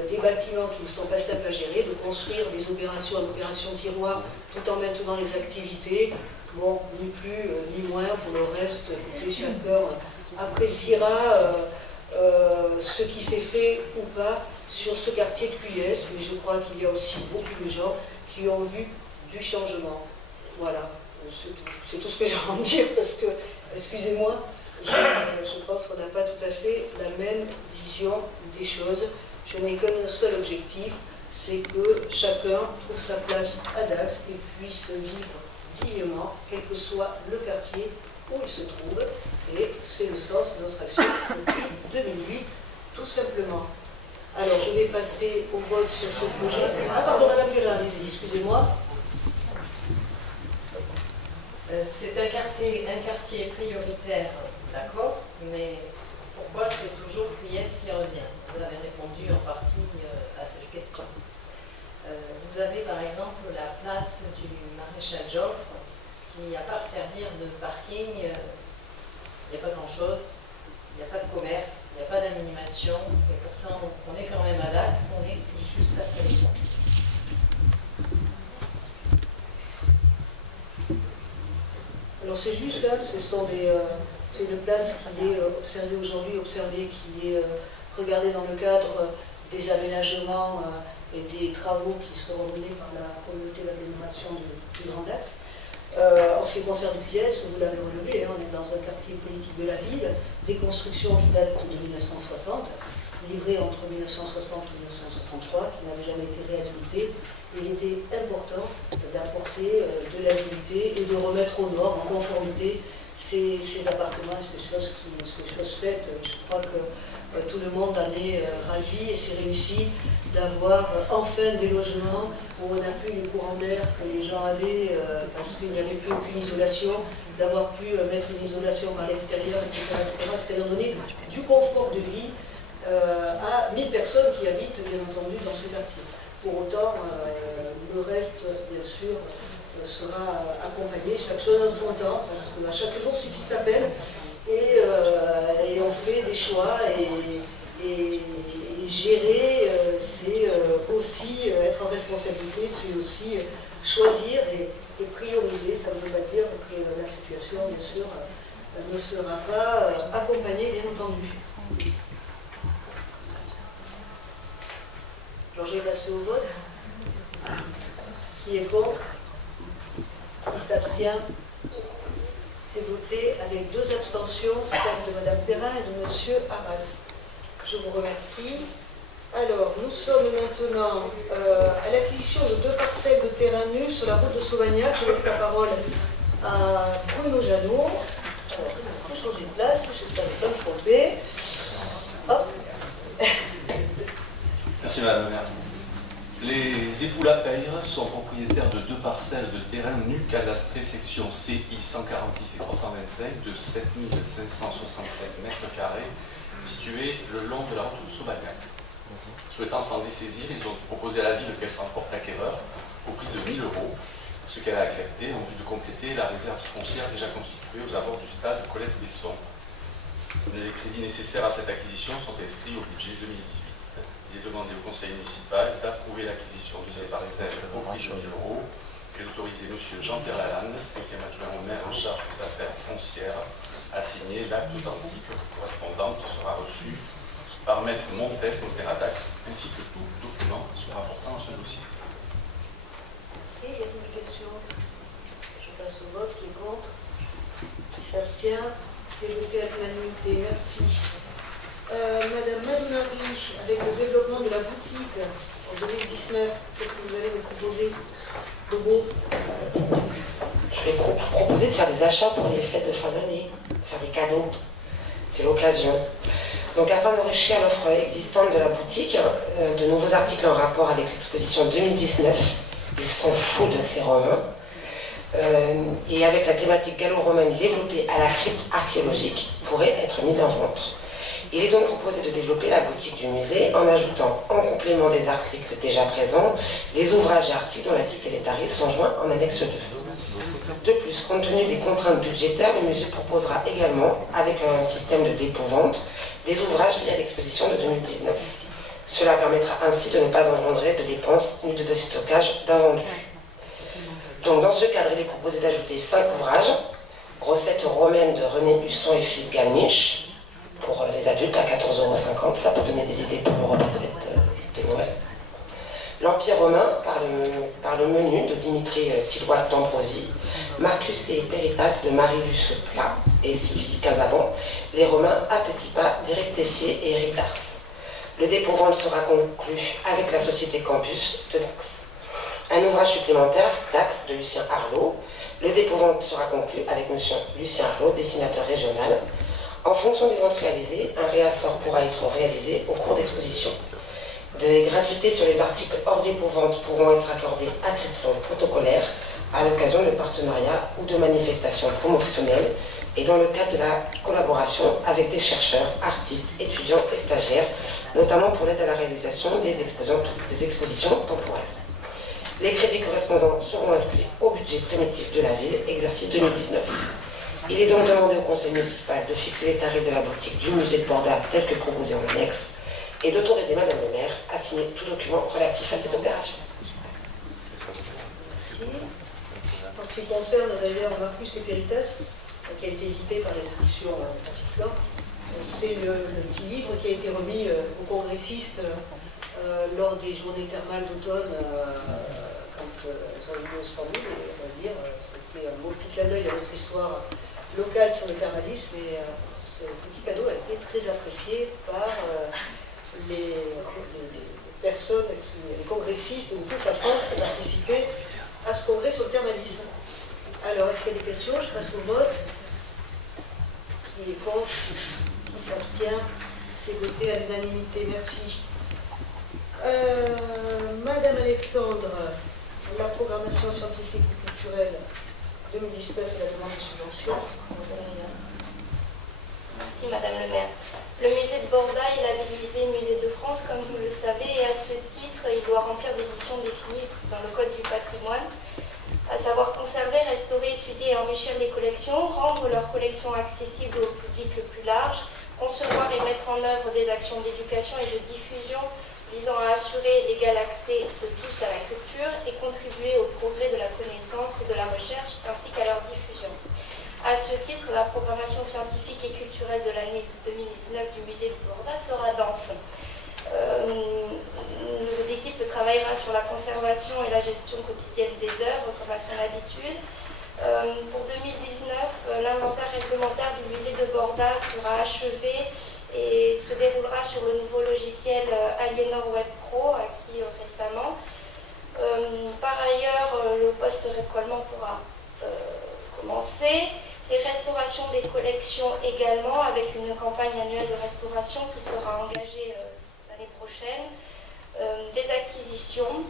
des bâtiments qui ne sont pas simples à gérer, de construire des opérations en opération tiroir tout en maintenant les activités, bon, ni plus ni moins, pour le reste, écoutez, chacun appréciera ce qui s'est fait ou pas sur ce quartier de Cuillès, mais je crois qu'il y a aussi beaucoup de gens qui ont vu du changement. Voilà, c'est tout ce que j'ai envie de dire, parce que, excusez-moi, je pense qu'on n'a pas tout à fait la même vision des choses. Je n'ai qu'un seul objectif, c'est que chacun trouve sa place à Dax et puisse vivre dignement, quel que soit le quartier où il se trouve. Et c'est le sens de notre action depuis 2008, tout simplement. Alors, je vais passer au vote sur ce projet. Ah, pardon, Madame Guérin, allez-y, excusez-moi. C'est un quartier prioritaire, d'accord, mais pourquoi c'est toujours Puillès qui revient? Vous avez répondu en partie à cette question. Vous avez par exemple la place du Maréchal Joffre, qui, à part servir de parking, il n'y a pas grand-chose, il n'y a pas de commerce, il n'y a pas d'animation, et pourtant on est quand même à Dax, on est juste après les ponts. Alors c'est juste là, c'est une place qui est observée aujourd'hui, qui est regardée dans le cadre des aménagements et des travaux qui seront menés par la communauté d'agglomération du Grand Dax. En ce qui concerne Puillès, vous l'avez relevé, on est dans un quartier politique de la ville, des constructions qui datent de 1960, livrées entre 1960 et 1963, qui n'avaient jamais été réhabilitées. Il était important d'apporter de la dignité et de remettre aux normes, en conformité, ces appartements, ces choses faites. Je crois que tout le monde en est ravi et c'est réussi d'avoir enfin des logements où on n'a plus les courants d'air que les gens avaient parce qu'il n'y avait plus aucune isolation, d'avoir pu mettre une isolation par l'extérieur, etc., c'est-à-dire donner du confort de vie à 1000 personnes qui habitent, bien entendu, dans ce quartier. Pour autant, le reste, bien sûr, sera accompagné, chaque chose en son temps, parce qu'à chaque jour suffit sa peine, et on fait des choix, et gérer, c'est aussi être en responsabilité, c'est aussi choisir et prioriser. Ça ne veut pas dire que la situation, bien sûr, ne sera pas accompagnée, bien entendu. Alors je vais passer au vote. Qui est contre? Qui s'abstient? C'est voté avec 2 abstentions, celle de Mme Perrin et de M. Arras. Je vous remercie. Alors, nous sommes maintenant à l'acquisition de 2 parcelles de terrain nu sur la route de Sauvagnac. Je laisse la parole à Bruno Janot. Alors, il faut changer de place, j'espère ne pas me tromper. Hop. Merci Madame la maire. Les époux Lapeyre sont propriétaires de 2 parcelles de terrain nus cadastrés section CI 146 et 325 de 7576 m² situées le long de la route de Sauvagnac. Souhaitant s'en dessaisir, ils ont proposé à la ville qu'elle s'en porte acquéreur au prix de 1 000 €, ce qu'elle a accepté en vue de compléter la réserve foncière déjà constituée aux abords du stade Colette-Besson. Les crédits nécessaires à cette acquisition sont inscrits au budget 2018. Il est demandé au conseil municipal d'approuver l'acquisition de ces parcelles au prix de 1 000 € et d'autoriser M. Jean-Pierre Lalande, 5e adjoint au maire en charge des affaires foncières, à signer l'acte authentique correspondant qui sera reçu par Maître Montes, notaire à Dax, ainsi que tout document se rapportant à ce dossier. Merci. Il y a une question. Je passe au vote. Qui est contre? Qui s'abstient? C'est voté à l'unanimité. Merci. Madame Madounari, avec le développement de la boutique en 2019, qu'est-ce que vous allez me proposer de beau? Je vais vous proposer de faire des achats pour les fêtes de fin d'année, faire des cadeaux. C'est l'occasion. Donc afin d'enrichir l'offre existante de la boutique, de nouveaux articles en rapport avec l'exposition 2019, ils sont fous de ces Romains, et avec la thématique gallo-romaine développée à la crypte archéologique, pourraient être mis en vente. Il est donc proposé de développer la boutique du musée en ajoutant, en complément des articles déjà présents, les ouvrages et articles dont la liste et les tarifs sont joints en annexe 2. De plus, compte tenu des contraintes budgétaires, le musée proposera également, avec un système de dépôt-vente, des ouvrages liés à l'exposition de 2019. Cela permettra ainsi de ne pas engendrer de dépenses ni de déstockage d'invendus. Donc dans ce cadre, il est proposé d'ajouter 5 ouvrages, Recettes romaines de René Husson et Philippe Galniche, pour les adultes à 14,50 €, ça peut donner des idées pour le repas de Noël. L'Empire romain, par le menu de Dimitri Tillois d'Ambrosie, Marcus et Peritas de Marie-Luce Plat et Sylvie Casaban, les Romains à petits pas d'Éric Tessier et Éric Dars. Le dépôt-vente sera conclu avec la société Campus de Dax. Un ouvrage supplémentaire, Dax de Lucien Arlot, Le dépôt-vente sera conclu avec M. Lucien Arlot, dessinateur régional. En fonction des ventes réalisées, un réassort pourra être réalisé au cours d'exposition. Des gratuités sur les articles hors dépôt-vente pourront être accordées à titre protocolaire à l'occasion de partenariats ou de manifestations promotionnelles et dans le cadre de la collaboration avec des chercheurs, artistes, étudiants et stagiaires, notamment pour l'aide à la réalisation des expositions temporaires. Les crédits correspondants seront inscrits au budget primitif de la ville, exercice 2019. Il est donc demandé au conseil municipal de fixer les tarifs de la boutique du musée de Borda tel que proposé en annexe et d'autoriser Madame le maire à signer tout document relatif à ces opérations. Merci. En ce qui concerne d'ailleurs Marcus et Péritas, qui a été édité par les éditions Passiflore, c'est le petit livre qui a été remis aux congressistes lors des journées thermales d'automne, quand nous avons mis au Splendide, et on va dire, c'était un beau petit clin d'œil à notre histoire locale sur le thermalisme, et ce petit cadeau a été très apprécié par les personnes, les congressistes de toute la France qui participaient à ce congrès sur le thermalisme. Alors, est-ce qu'il y a des questions? Je passe au vote. Qui est contre? Qui s'abstient? C'est voté à l'unanimité. Merci. Madame Alexandre, la programmation scientifique et culturelle 2019 et la demande de subvention. Merci Madame le maire. Le musée de Borda est labellisé Musée de France, comme vous le savez, et à ce titre, il doit remplir des missions définies dans le Code du patrimoine, à savoir conserver, restaurer, étudier et enrichir les collections, rendre leurs collections accessibles au public le plus large, concevoir et mettre en œuvre des actions d'éducation et de diffusion visant à assurer l'égal accès de tous à la culture et contribuer au progrès de la connaissance et de la recherche ainsi qu'à leur diffusion. À ce titre, la programmation scientifique et culturelle de l'année 2019 du musée de Borda sera dense. L'équipe travaillera sur la conservation et la gestion quotidienne des œuvres, comme à son habitude. Pour 2019, l'inventaire réglementaire du musée de Borda sera achevé et se déroulera sur le nouveau logiciel Aliénor Web Pro, acquis récemment. Par ailleurs, le post-récollement pourra commencer. Les restaurations des collections également, avec une campagne annuelle de restauration qui sera engagée l'année prochaine. Des acquisitions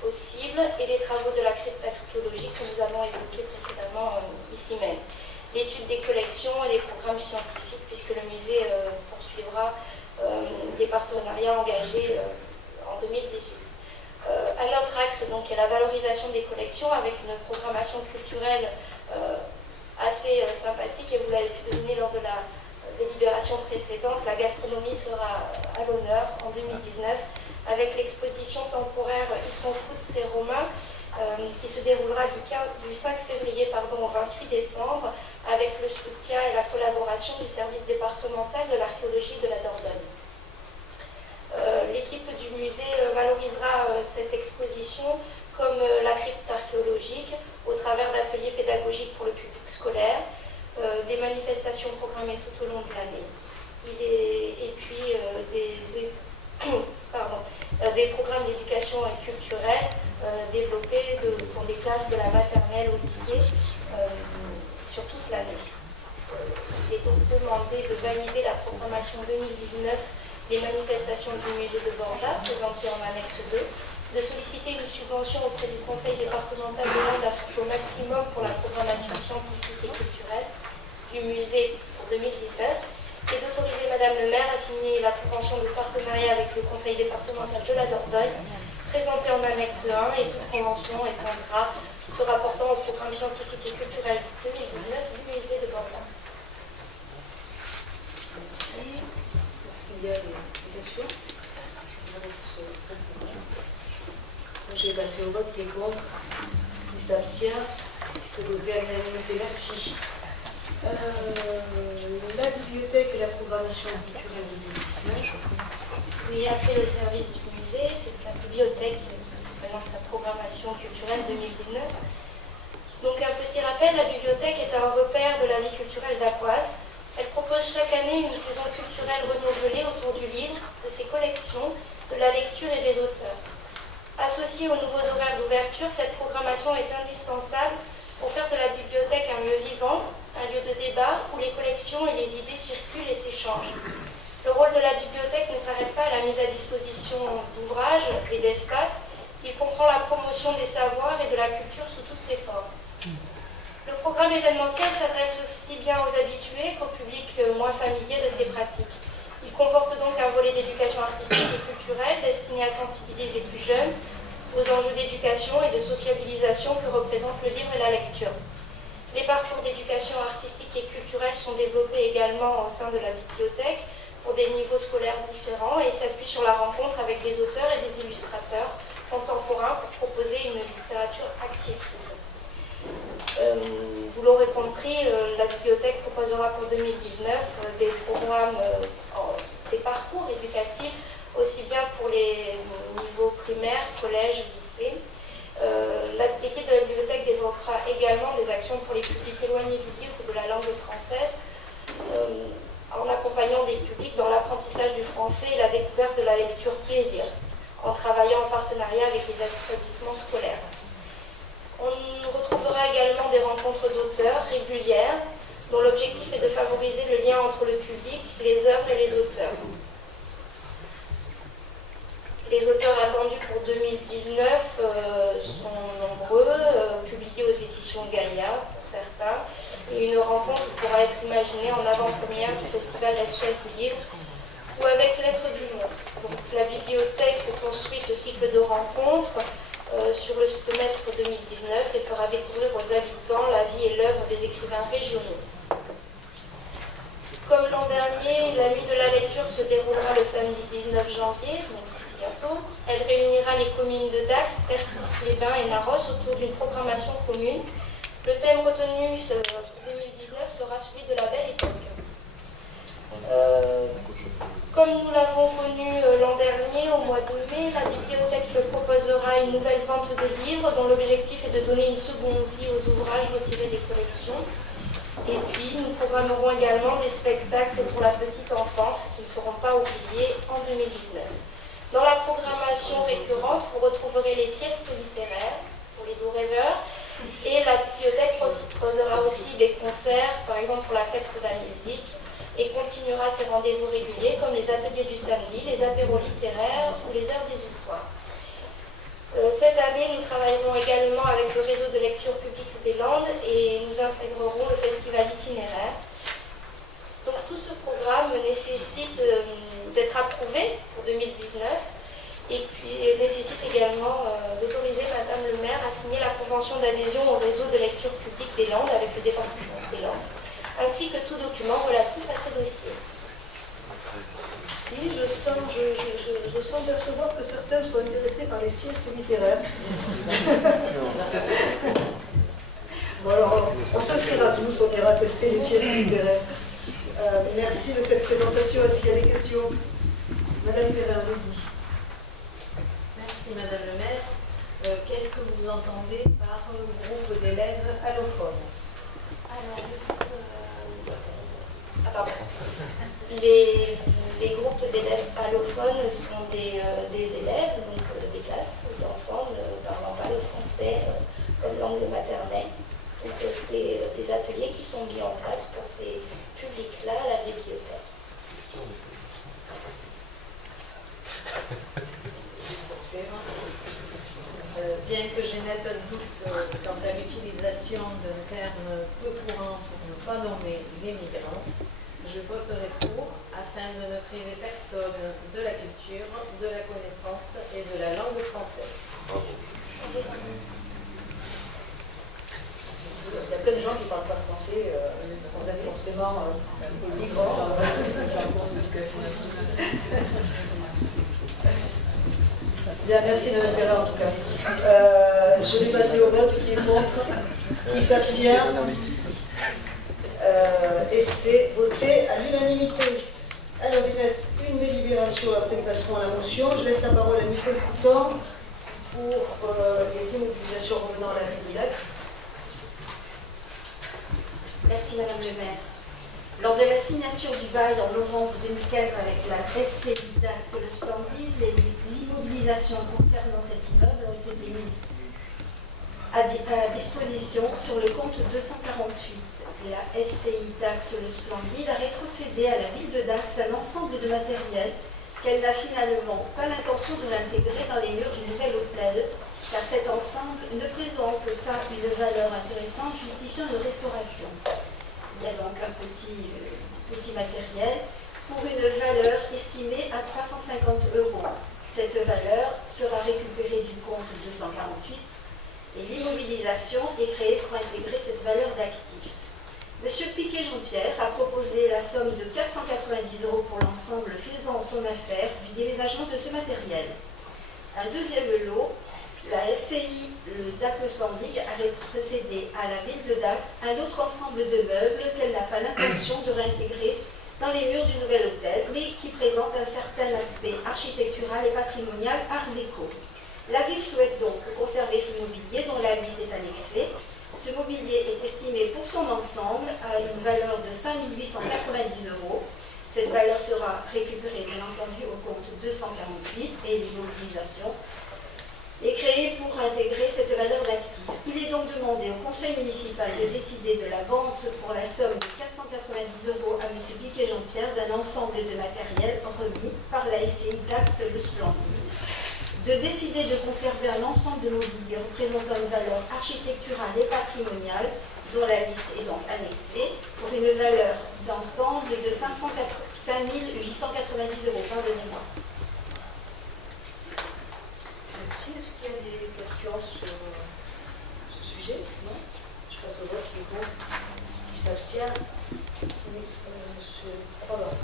possibles et les travaux de la crypte archéologique que nous avons évoqués précédemment ici même. L'étude des collections et les programmes scientifiques, puisque le musée poursuivra des partenariats engagés en 2018. Un autre axe donc, est la valorisation des collections avec une programmation culturelle assez sympathique, et vous l'avez pu deviner lors de la délibération précédente, la gastronomie sera à l'honneur en 2019 avec l'exposition temporaire Ils sont fous de ces Romains qui se déroulera du 5 février au 28 décembre avec le soutien et la collaboration du service départemental de l'archéologie de la Dordogne. L'équipe du musée valorisera cette exposition comme la crypte archéologique au travers d'ateliers pédagogiques pour le public scolaire, des manifestations programmées tout au long de l'année, et puis des programmes d'éducation culturelle développés pour des classes de la maternelle au lycée sur toute l'année. Il est donc demandé de valider la programmation 2019 des manifestations du musée de Borda, présentée en annexe 2, de solliciter une subvention auprès du conseil départemental de l'Inde au maximum pour la programmation scientifique et culturelle du musée pour 2019, et d'autoriser Madame le maire à signer la convention de partenariat avec le conseil départemental de la Dordogne, présentée en annexe 1, et toute convention et contrat se rapportant au programme scientifique et culturel 2019 du musée de Borda. Merci. Est-ce qu'il y a des questions? Je vais passer au vote. Qui est contre? Qui s'abstient? C'est voté à l'unanimité. Merci. La bibliothèque et la programmation culturelle 2019. Oui, après le service du musée, c'est la bibliothèque qui présente sa programmation culturelle 2019. Donc un petit rappel, la bibliothèque est un repère de la vie culturelle d'Apoise. Elle propose chaque année une saison culturelle renouvelée autour du livre, de ses collections, de la lecture et des auteurs. Associée aux nouveaux horaires d'ouverture, cette programmation est indispensable pour faire de la bibliothèque un lieu vivant, un lieu de débat où les collections et les idées circulent et s'échangent. Le rôle de la bibliothèque ne s'arrête pas à la mise à disposition d'ouvrages et d'espaces, il comprend la promotion des savoirs et de la culture sous toutes ses formes. Le programme événementiel s'adresse aussi bien aux habitués qu'au public moins familier de ces pratiques. Il comporte donc un volet d'éducation artistique et culturelle destiné à sensibiliser les plus jeunes aux enjeux d'éducation et de sociabilisation que représentent le livre et la lecture. Les parcours d'éducation artistique et culturelle sont développés également au sein de la bibliothèque pour des niveaux scolaires différents et s'appuient sur la rencontre avec des auteurs et des illustrateurs contemporains pour proposer une littérature accessible. Vous l'aurez compris, la bibliothèque proposera pour 2019 des programmes, des parcours éducatifs, aussi bien pour les niveaux primaires, collège, lycée. L'équipe de la bibliothèque développera également des actions pour les publics éloignés du livre ou de la langue française, en accompagnant des publics dans l'apprentissage du français et la découverte de la lecture plaisir, en travaillant en partenariat avec les établissements scolaires. On retrouvera également des rencontres d'auteurs régulières, dont l'objectif est de favoriser le lien entre le public, les œuvres et les auteurs. Les auteurs attendus pour 2019 sont nombreux, publiés aux éditions Gaïa pour certains, et une rencontre pourra être imaginée en avant-première du Festival d'Eschelle du Livre ou avec Lettres du Monde. Donc, la bibliothèque construit ce cycle de rencontres sur le semestre 2019 et fera découvrir aux habitants la vie et l'œuvre des écrivains régionaux. Comme l'an dernier, la nuit de la lecture se déroulera le samedi 19 janvier, donc bientôt. Elle réunira les communes de Dax, Percis-les-Bains et Narros autour d'une programmation commune. Le thème retenu pour 2019 sera celui de la belle époque. Comme nous l'avons connu l'an dernier, au mois de mai, la bibliothèque proposera une nouvelle vente de livres dont l'objectif est de donner une seconde vie aux ouvrages retirés des collections. Et puis, nous programmerons également des spectacles pour la petite enfance qui ne seront pas oubliés en 2019. Dans la programmation récurrente, vous retrouverez les siestes littéraires pour les doux rêveurs et la bibliothèque proposera aussi des concerts, par exemple pour la fête de la musique, et continuera ses rendez-vous réguliers comme les ateliers du samedi, les apéros littéraires ou les heures des histoires. Cette année, nous travaillerons également avec le réseau de lecture publique des Landes et nous intégrerons le festival itinéraire. Donc tout ce programme nécessite d'être approuvé pour 2019 et puis nécessite également d'autoriser Madame le maire à signer la convention d'adhésion au réseau de lecture publique des Landes avec le département des Landes, ainsi que tout document relatif à ce dossier. Si, je sens percevoir que certains sont intéressés par les siestes littéraires. Bon alors, on s'inscrira tous, on ira tester les siestes littéraires. Merci de cette présentation. Est-ce qu'il y a des questions? Madame Perrin, allez-y. Merci Madame le maire. Qu'est-ce que vous entendez par groupe d'élèves allophones? Les groupes d'élèves allophones sont des élèves, donc des classes d'enfants ne parlant pas le français comme langue maternelle. Donc c'est des ateliers qui sont mis en place pour ces publics-là à la bibliothèque. Bien que j'émette un doute quant à l'utilisation d'un terme peu courant pour ne pas nommer les migrants, je voterai pour afin de ne priver personne de la culture, de la connaissance et de la langue française. Il y a plein de gens qui ne parlent pas français sans être forcément migrants. Bien, merci Madame Perrin en tout cas. Je vais passer au vote. Qui est contre? Qui s'abstient? Et c'est voté à l'unanimité. Alors il reste une délibération, après nous passerons à la motion. Je laisse la parole à Nicole Coutan pour les immobilisations revenant à la Rivillac. Merci Madame le maire. Lors de la signature du bail en novembre 2015 avec la SC Dax Le Splendide, les immobilisations concernant cet immeuble ont été mises à disposition sur le compte 248. La SCI Dax Le Splendide a rétrocédé à la ville de Dax un ensemble de matériel qu'elle n'a finalement pas l'intention de l'intégrer dans les murs du nouvel hôtel, car cet ensemble ne présente pas une valeur intéressante justifiant une restauration. Il y a donc un petit matériel pour une valeur estimée à 350 €. Cette valeur sera récupérée du compte 248 et l'immobilisation est créée pour intégrer cette valeur d'actif. Monsieur Piquet-Jean-Pierre a proposé la somme de 490 € pour l'ensemble faisant son affaire du déménagement de ce matériel. Un deuxième lot, la SCI Dax Le Splendide a rétrocédé à la ville de Dax un autre ensemble de meubles qu'elle n'a pas l'intention de réintégrer dans les murs du nouvel hôtel, mais qui présente un certain aspect architectural et patrimonial art déco. La ville souhaite donc conserver ce mobilier dont la liste est annexée. Ce mobilier est estimé pour son ensemble à une valeur de 5 890 €. Cette valeur sera récupérée bien entendu au compte 248 et l'immobilisation est créée pour intégrer cette valeur d'actif. Il est donc demandé au conseil municipal de décider de la vente pour la somme de 490 € à M. Piquet-Jean-Pierre d'un ensemble de matériel remis par la SCI Dax Le Splendide, de décider de conserver un ensemble de mobilier représentant une valeur architecturale et patrimoniale, dont la liste est donc annexée, pour une valeur d'ensemble de 5 890 €. Pardonnez-moi. Merci. Est-ce qu'il y a des questions sur ce sujet? Non. Je passe au vote. Qui est contre? Qui s'abstient? Oui, monsieur Robert.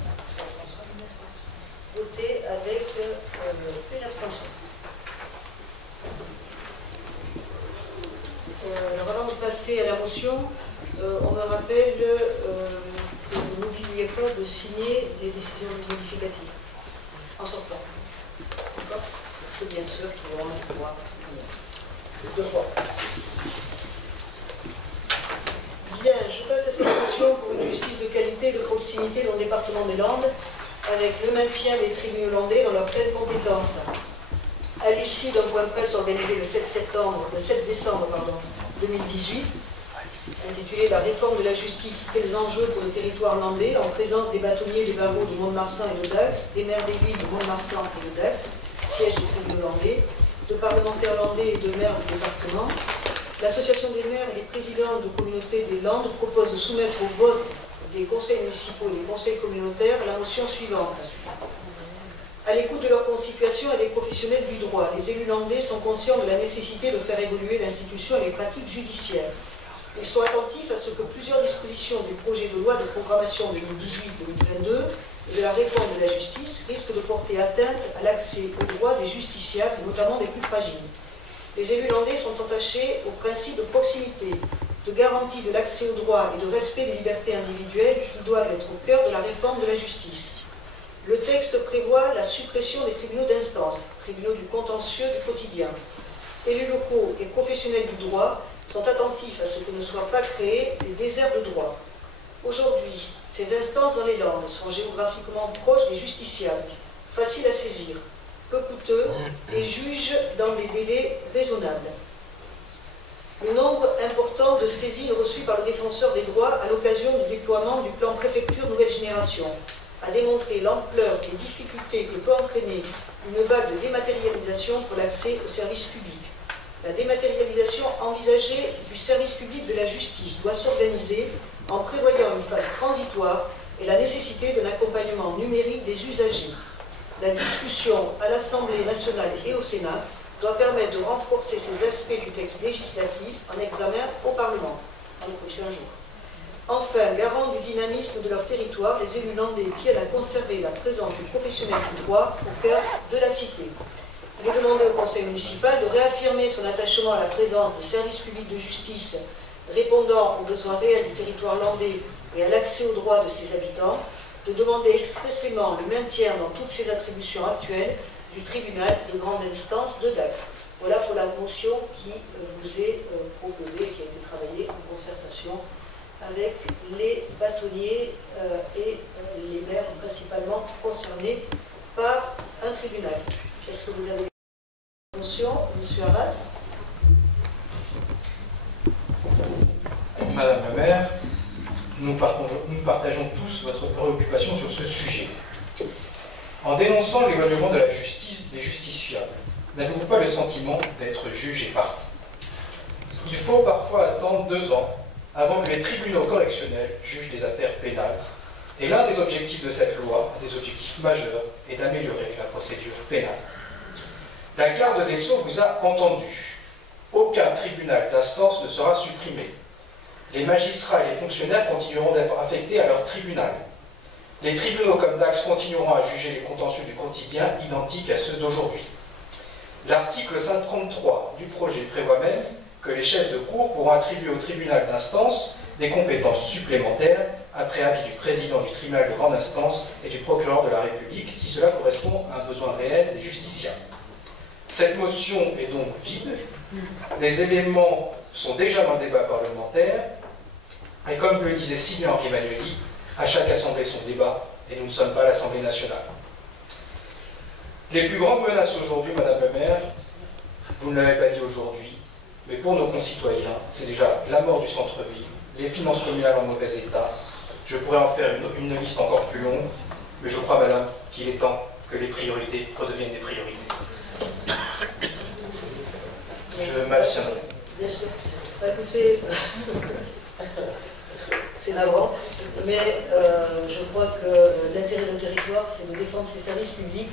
Voté avec une abstention. Alors avant de passer à la motion, on me rappelle que vous n'oubliez pas de signer les décisions modificatives en sortant. D'accord? C'est bien sûr qu'ils vont pouvoir signer. Deux fois. Bien, je passe à cette motion pour une justice de qualité et de proximité dans le département des Landes, avec le maintien des tribunaux landais dans leur pleine compétence. À l'issue d'un point de presse organisé le 7 décembre 2018, intitulé « La réforme de la justice, quels enjeux pour le territoire landais », en présence des bâtonniers des barreaux de Mont-de-Marsan et de Dax, des maires des villes de Mont-de-Marsan et de Dax, siège des tribunaux landais, de parlementaires landais et de maires du département, l'association des maires et des présidents de communautés des Landes propose de soumettre au vote des conseils municipaux et des conseils communautaires la motion suivante. À l'écoute de leur constitution et des professionnels du droit, les élus landais sont conscients de la nécessité de faire évoluer l'institution et les pratiques judiciaires. Ils sont attentifs à ce que plusieurs dispositions du projet de loi de programmation 2018-2022 et de la réforme de la justice risquent de porter atteinte à l'accès aux droits des justiciables, notamment des plus fragiles. Les élus landais sont attachés au principe de proximité, de garantie de l'accès aux droits et de respect des libertés individuelles qui doivent être au cœur de la réforme de la justice. Le texte prévoit la suppression des tribunaux d'instance, tribunaux du contentieux du quotidien. Élus locaux et professionnels du droit sont attentifs à ce que ne soient pas créés des déserts de droit. Aujourd'hui, ces instances dans les Landes sont géographiquement proches des justiciables, faciles à saisir, peu coûteux et jugent dans des délais raisonnables. Le nombre important de saisines reçues par le défenseur des droits à l'occasion du déploiement du plan préfecture nouvelle génération a démontré l'ampleur des difficultés que peut entraîner une vague de dématérialisation pour l'accès aux services publics. La dématérialisation envisagée du service public de la justice doit s'organiser en prévoyant une phase transitoire et la nécessité d'un accompagnement numérique des usagers. La discussion à l'Assemblée nationale et au Sénat doit permettre de renforcer ces aspects du texte législatif en examen au Parlement dans les prochains jours. Enfin, garant du dynamisme de leur territoire, les élus landais tiennent à conserver la présence du professionnel du droit au cœur de la cité. Il est demandé au conseil municipal de réaffirmer son attachement à la présence de services publics de justice répondant aux besoins réels du territoire landais et à l'accès aux droits de ses habitants, de demander expressément le maintien dans toutes ses attributions actuelles du tribunal de grande instance de Dax. Voilà pour la motion qui vous est proposée et qui a été travaillée en concertation avec les bâtonniers et les maires principalement concernés par un tribunal. Est-ce que vous avez une motion, M. Arras? préoccupations sur ce sujet. En dénonçant l'éloignement de la justice des justiciables, n'avez-vous pas le sentiment d'être juge et partie? Il faut parfois attendre 2 ans avant que les tribunaux correctionnels jugent des affaires pénales. Et l'un des objectifs de cette loi, un des objectifs majeurs, est d'améliorer la procédure pénale. La garde des Sceaux vous a entendu. Aucun tribunal d'instance ne sera supprimé. Les magistrats et les fonctionnaires continueront d'être affectés à leur tribunal. Les tribunaux comme Dax continueront à juger les contentieux du quotidien identiques à ceux d'aujourd'hui. L'article 533 du projet prévoit même que les chefs de cour pourront attribuer au tribunal d'instance des compétences supplémentaires après avis du président du tribunal de grande instance et du procureur de la République si cela correspond à un besoin réel des justiciables. Cette motion est donc vide, les éléments sont déjà dans le débat parlementaire et comme le disait Sylvain Henri Magnoli, à chaque assemblée son débat et nous ne sommes pas l'Assemblée nationale. Les plus grandes menaces aujourd'hui, Madame le maire, vous ne l'avez pas dit aujourd'hui, mais pour nos concitoyens, c'est déjà la mort du centre-ville, les finances communales en mauvais état. Je pourrais en faire une liste encore plus longue, mais je crois, Madame, qu'il est temps que les priorités redeviennent des priorités. Je m'abstiendrai. Bien sûr. Écoutez, c'est navrant, mais je crois que l'intérêt de nos territoires, c'est de défendre ses services publics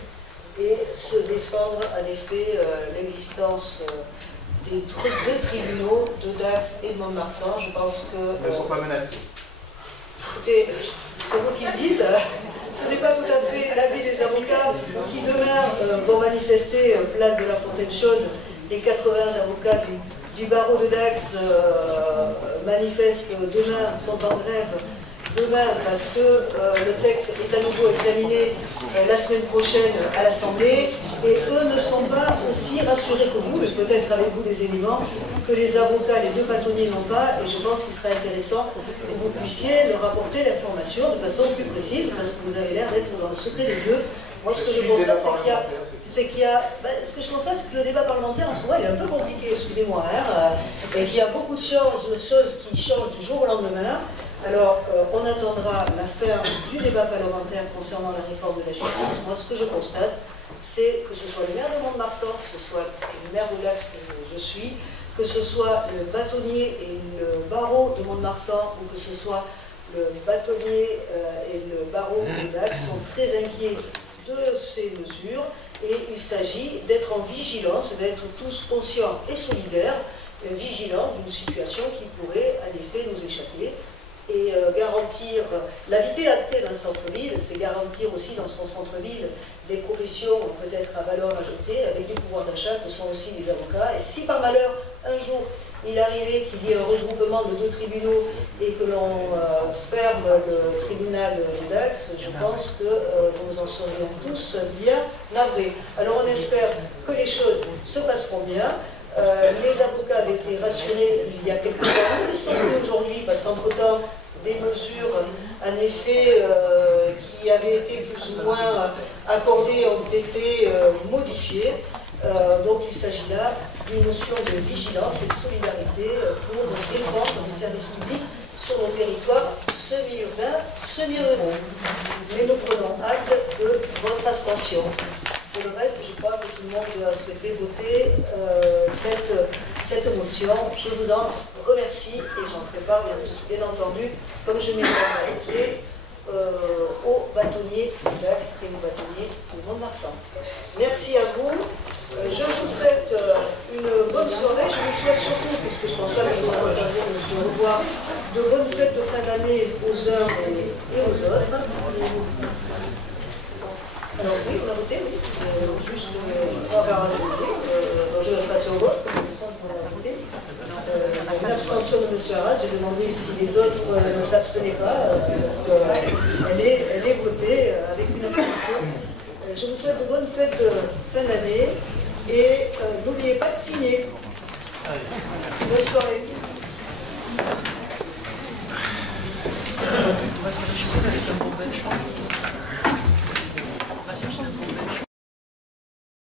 et se défendre, en effet, l'existence des 2 tribunaux de Dax et de Mont-de-Marsan. Je pense que... Ils ne sont pas menacés. Écoutez, c'est vous qui le dites. Ce n'est pas tout à fait l'avis des avocats qui demain vont manifester place de la Fontaine-Chaude. Les 80 avocats du barreau de Dax manifestent demain, sont en grève demain parce que le texte est à nouveau examiné la semaine prochaine à l'Assemblée et eux ne sont pas aussi rassurés que vous, mais peut-être avez-vous des éléments que les avocats, les 2 bâtonniers n'ont pas, et je pense qu'il serait intéressant que vous puissiez leur apporter l'information de façon plus précise parce que vous avez l'air d'être dans le secret des lieux. Moi, ce que je constate, c'est qu'il y a... ce que je constate, c'est que le débat parlementaire, en ce moment, il est un peu compliqué, excusez-moi, et qu'il y a beaucoup de choses qui changent du jour au lendemain. Alors, on attendra la fin du débat parlementaire concernant la réforme de la justice. Moi, ce que je constate, c'est que ce soit le maire de Mont-de-Marsan, que ce soit le maire de Dax que je suis, que ce soit le bâtonnier et le barreau de Mont-de-Marsan, ou que ce soit le bâtonnier et le barreau de Dax, sont très inquiets de ces mesures et il s'agit d'être en vigilance, d'être tous conscients et solidaires, vigilants d'une situation qui pourrait en effet nous échapper et garantir la vitalité d'un centre-ville, c'est garantir aussi dans son centre-ville des professions peut-être à valeur ajoutée avec du pouvoir d'achat que sont aussi les avocats et si par malheur un jour il arrivait qu'il y ait un regroupement de 2 tribunaux et que l'on ferme le tribunal de Dax, je pense que nous en serions tous bien navrés. Alors on espère que les choses se passeront bien. Les avocats avaient été rassurés il y a quelques temps, nous les sommes plus aujourd'hui parce qu'entre-temps, des mesures en effet qui avaient été plus ou moins accordées ont été modifiées. Donc il s'agit là d'une notion de vigilance et de solidarité pour défendre les services publics sur nos territoires semi-urbains, semi-ruraux. Mais nous prenons acte de votre attention. Pour le reste, je crois que tout le monde a souhaité voter cette motion. Je vous en remercie et j'en ferai part, bien entendu, comme je m'ai engagé, aux bâtonniers de Dax et aux bâtonniers de Mont-de-Marsan. Merci à vous. Je vous souhaite une bonne soirée. Je vous souhaite surtout, puisque je ne pense pas que je vous aurons l'occasion de se revoir, de bonnes fêtes de fin d'année aux uns et aux autres. Alors oui, on a voté, oui. Juste, je crois avoir voté. Je vais passer au vote, comme ça on a voté. Une abstention de M. Arras, j'ai demandé si les autres ne s'abstenaient pas. Elle est votée avec une abstention. Je vous souhaite de bonnes fêtes de fin d'année et n'oubliez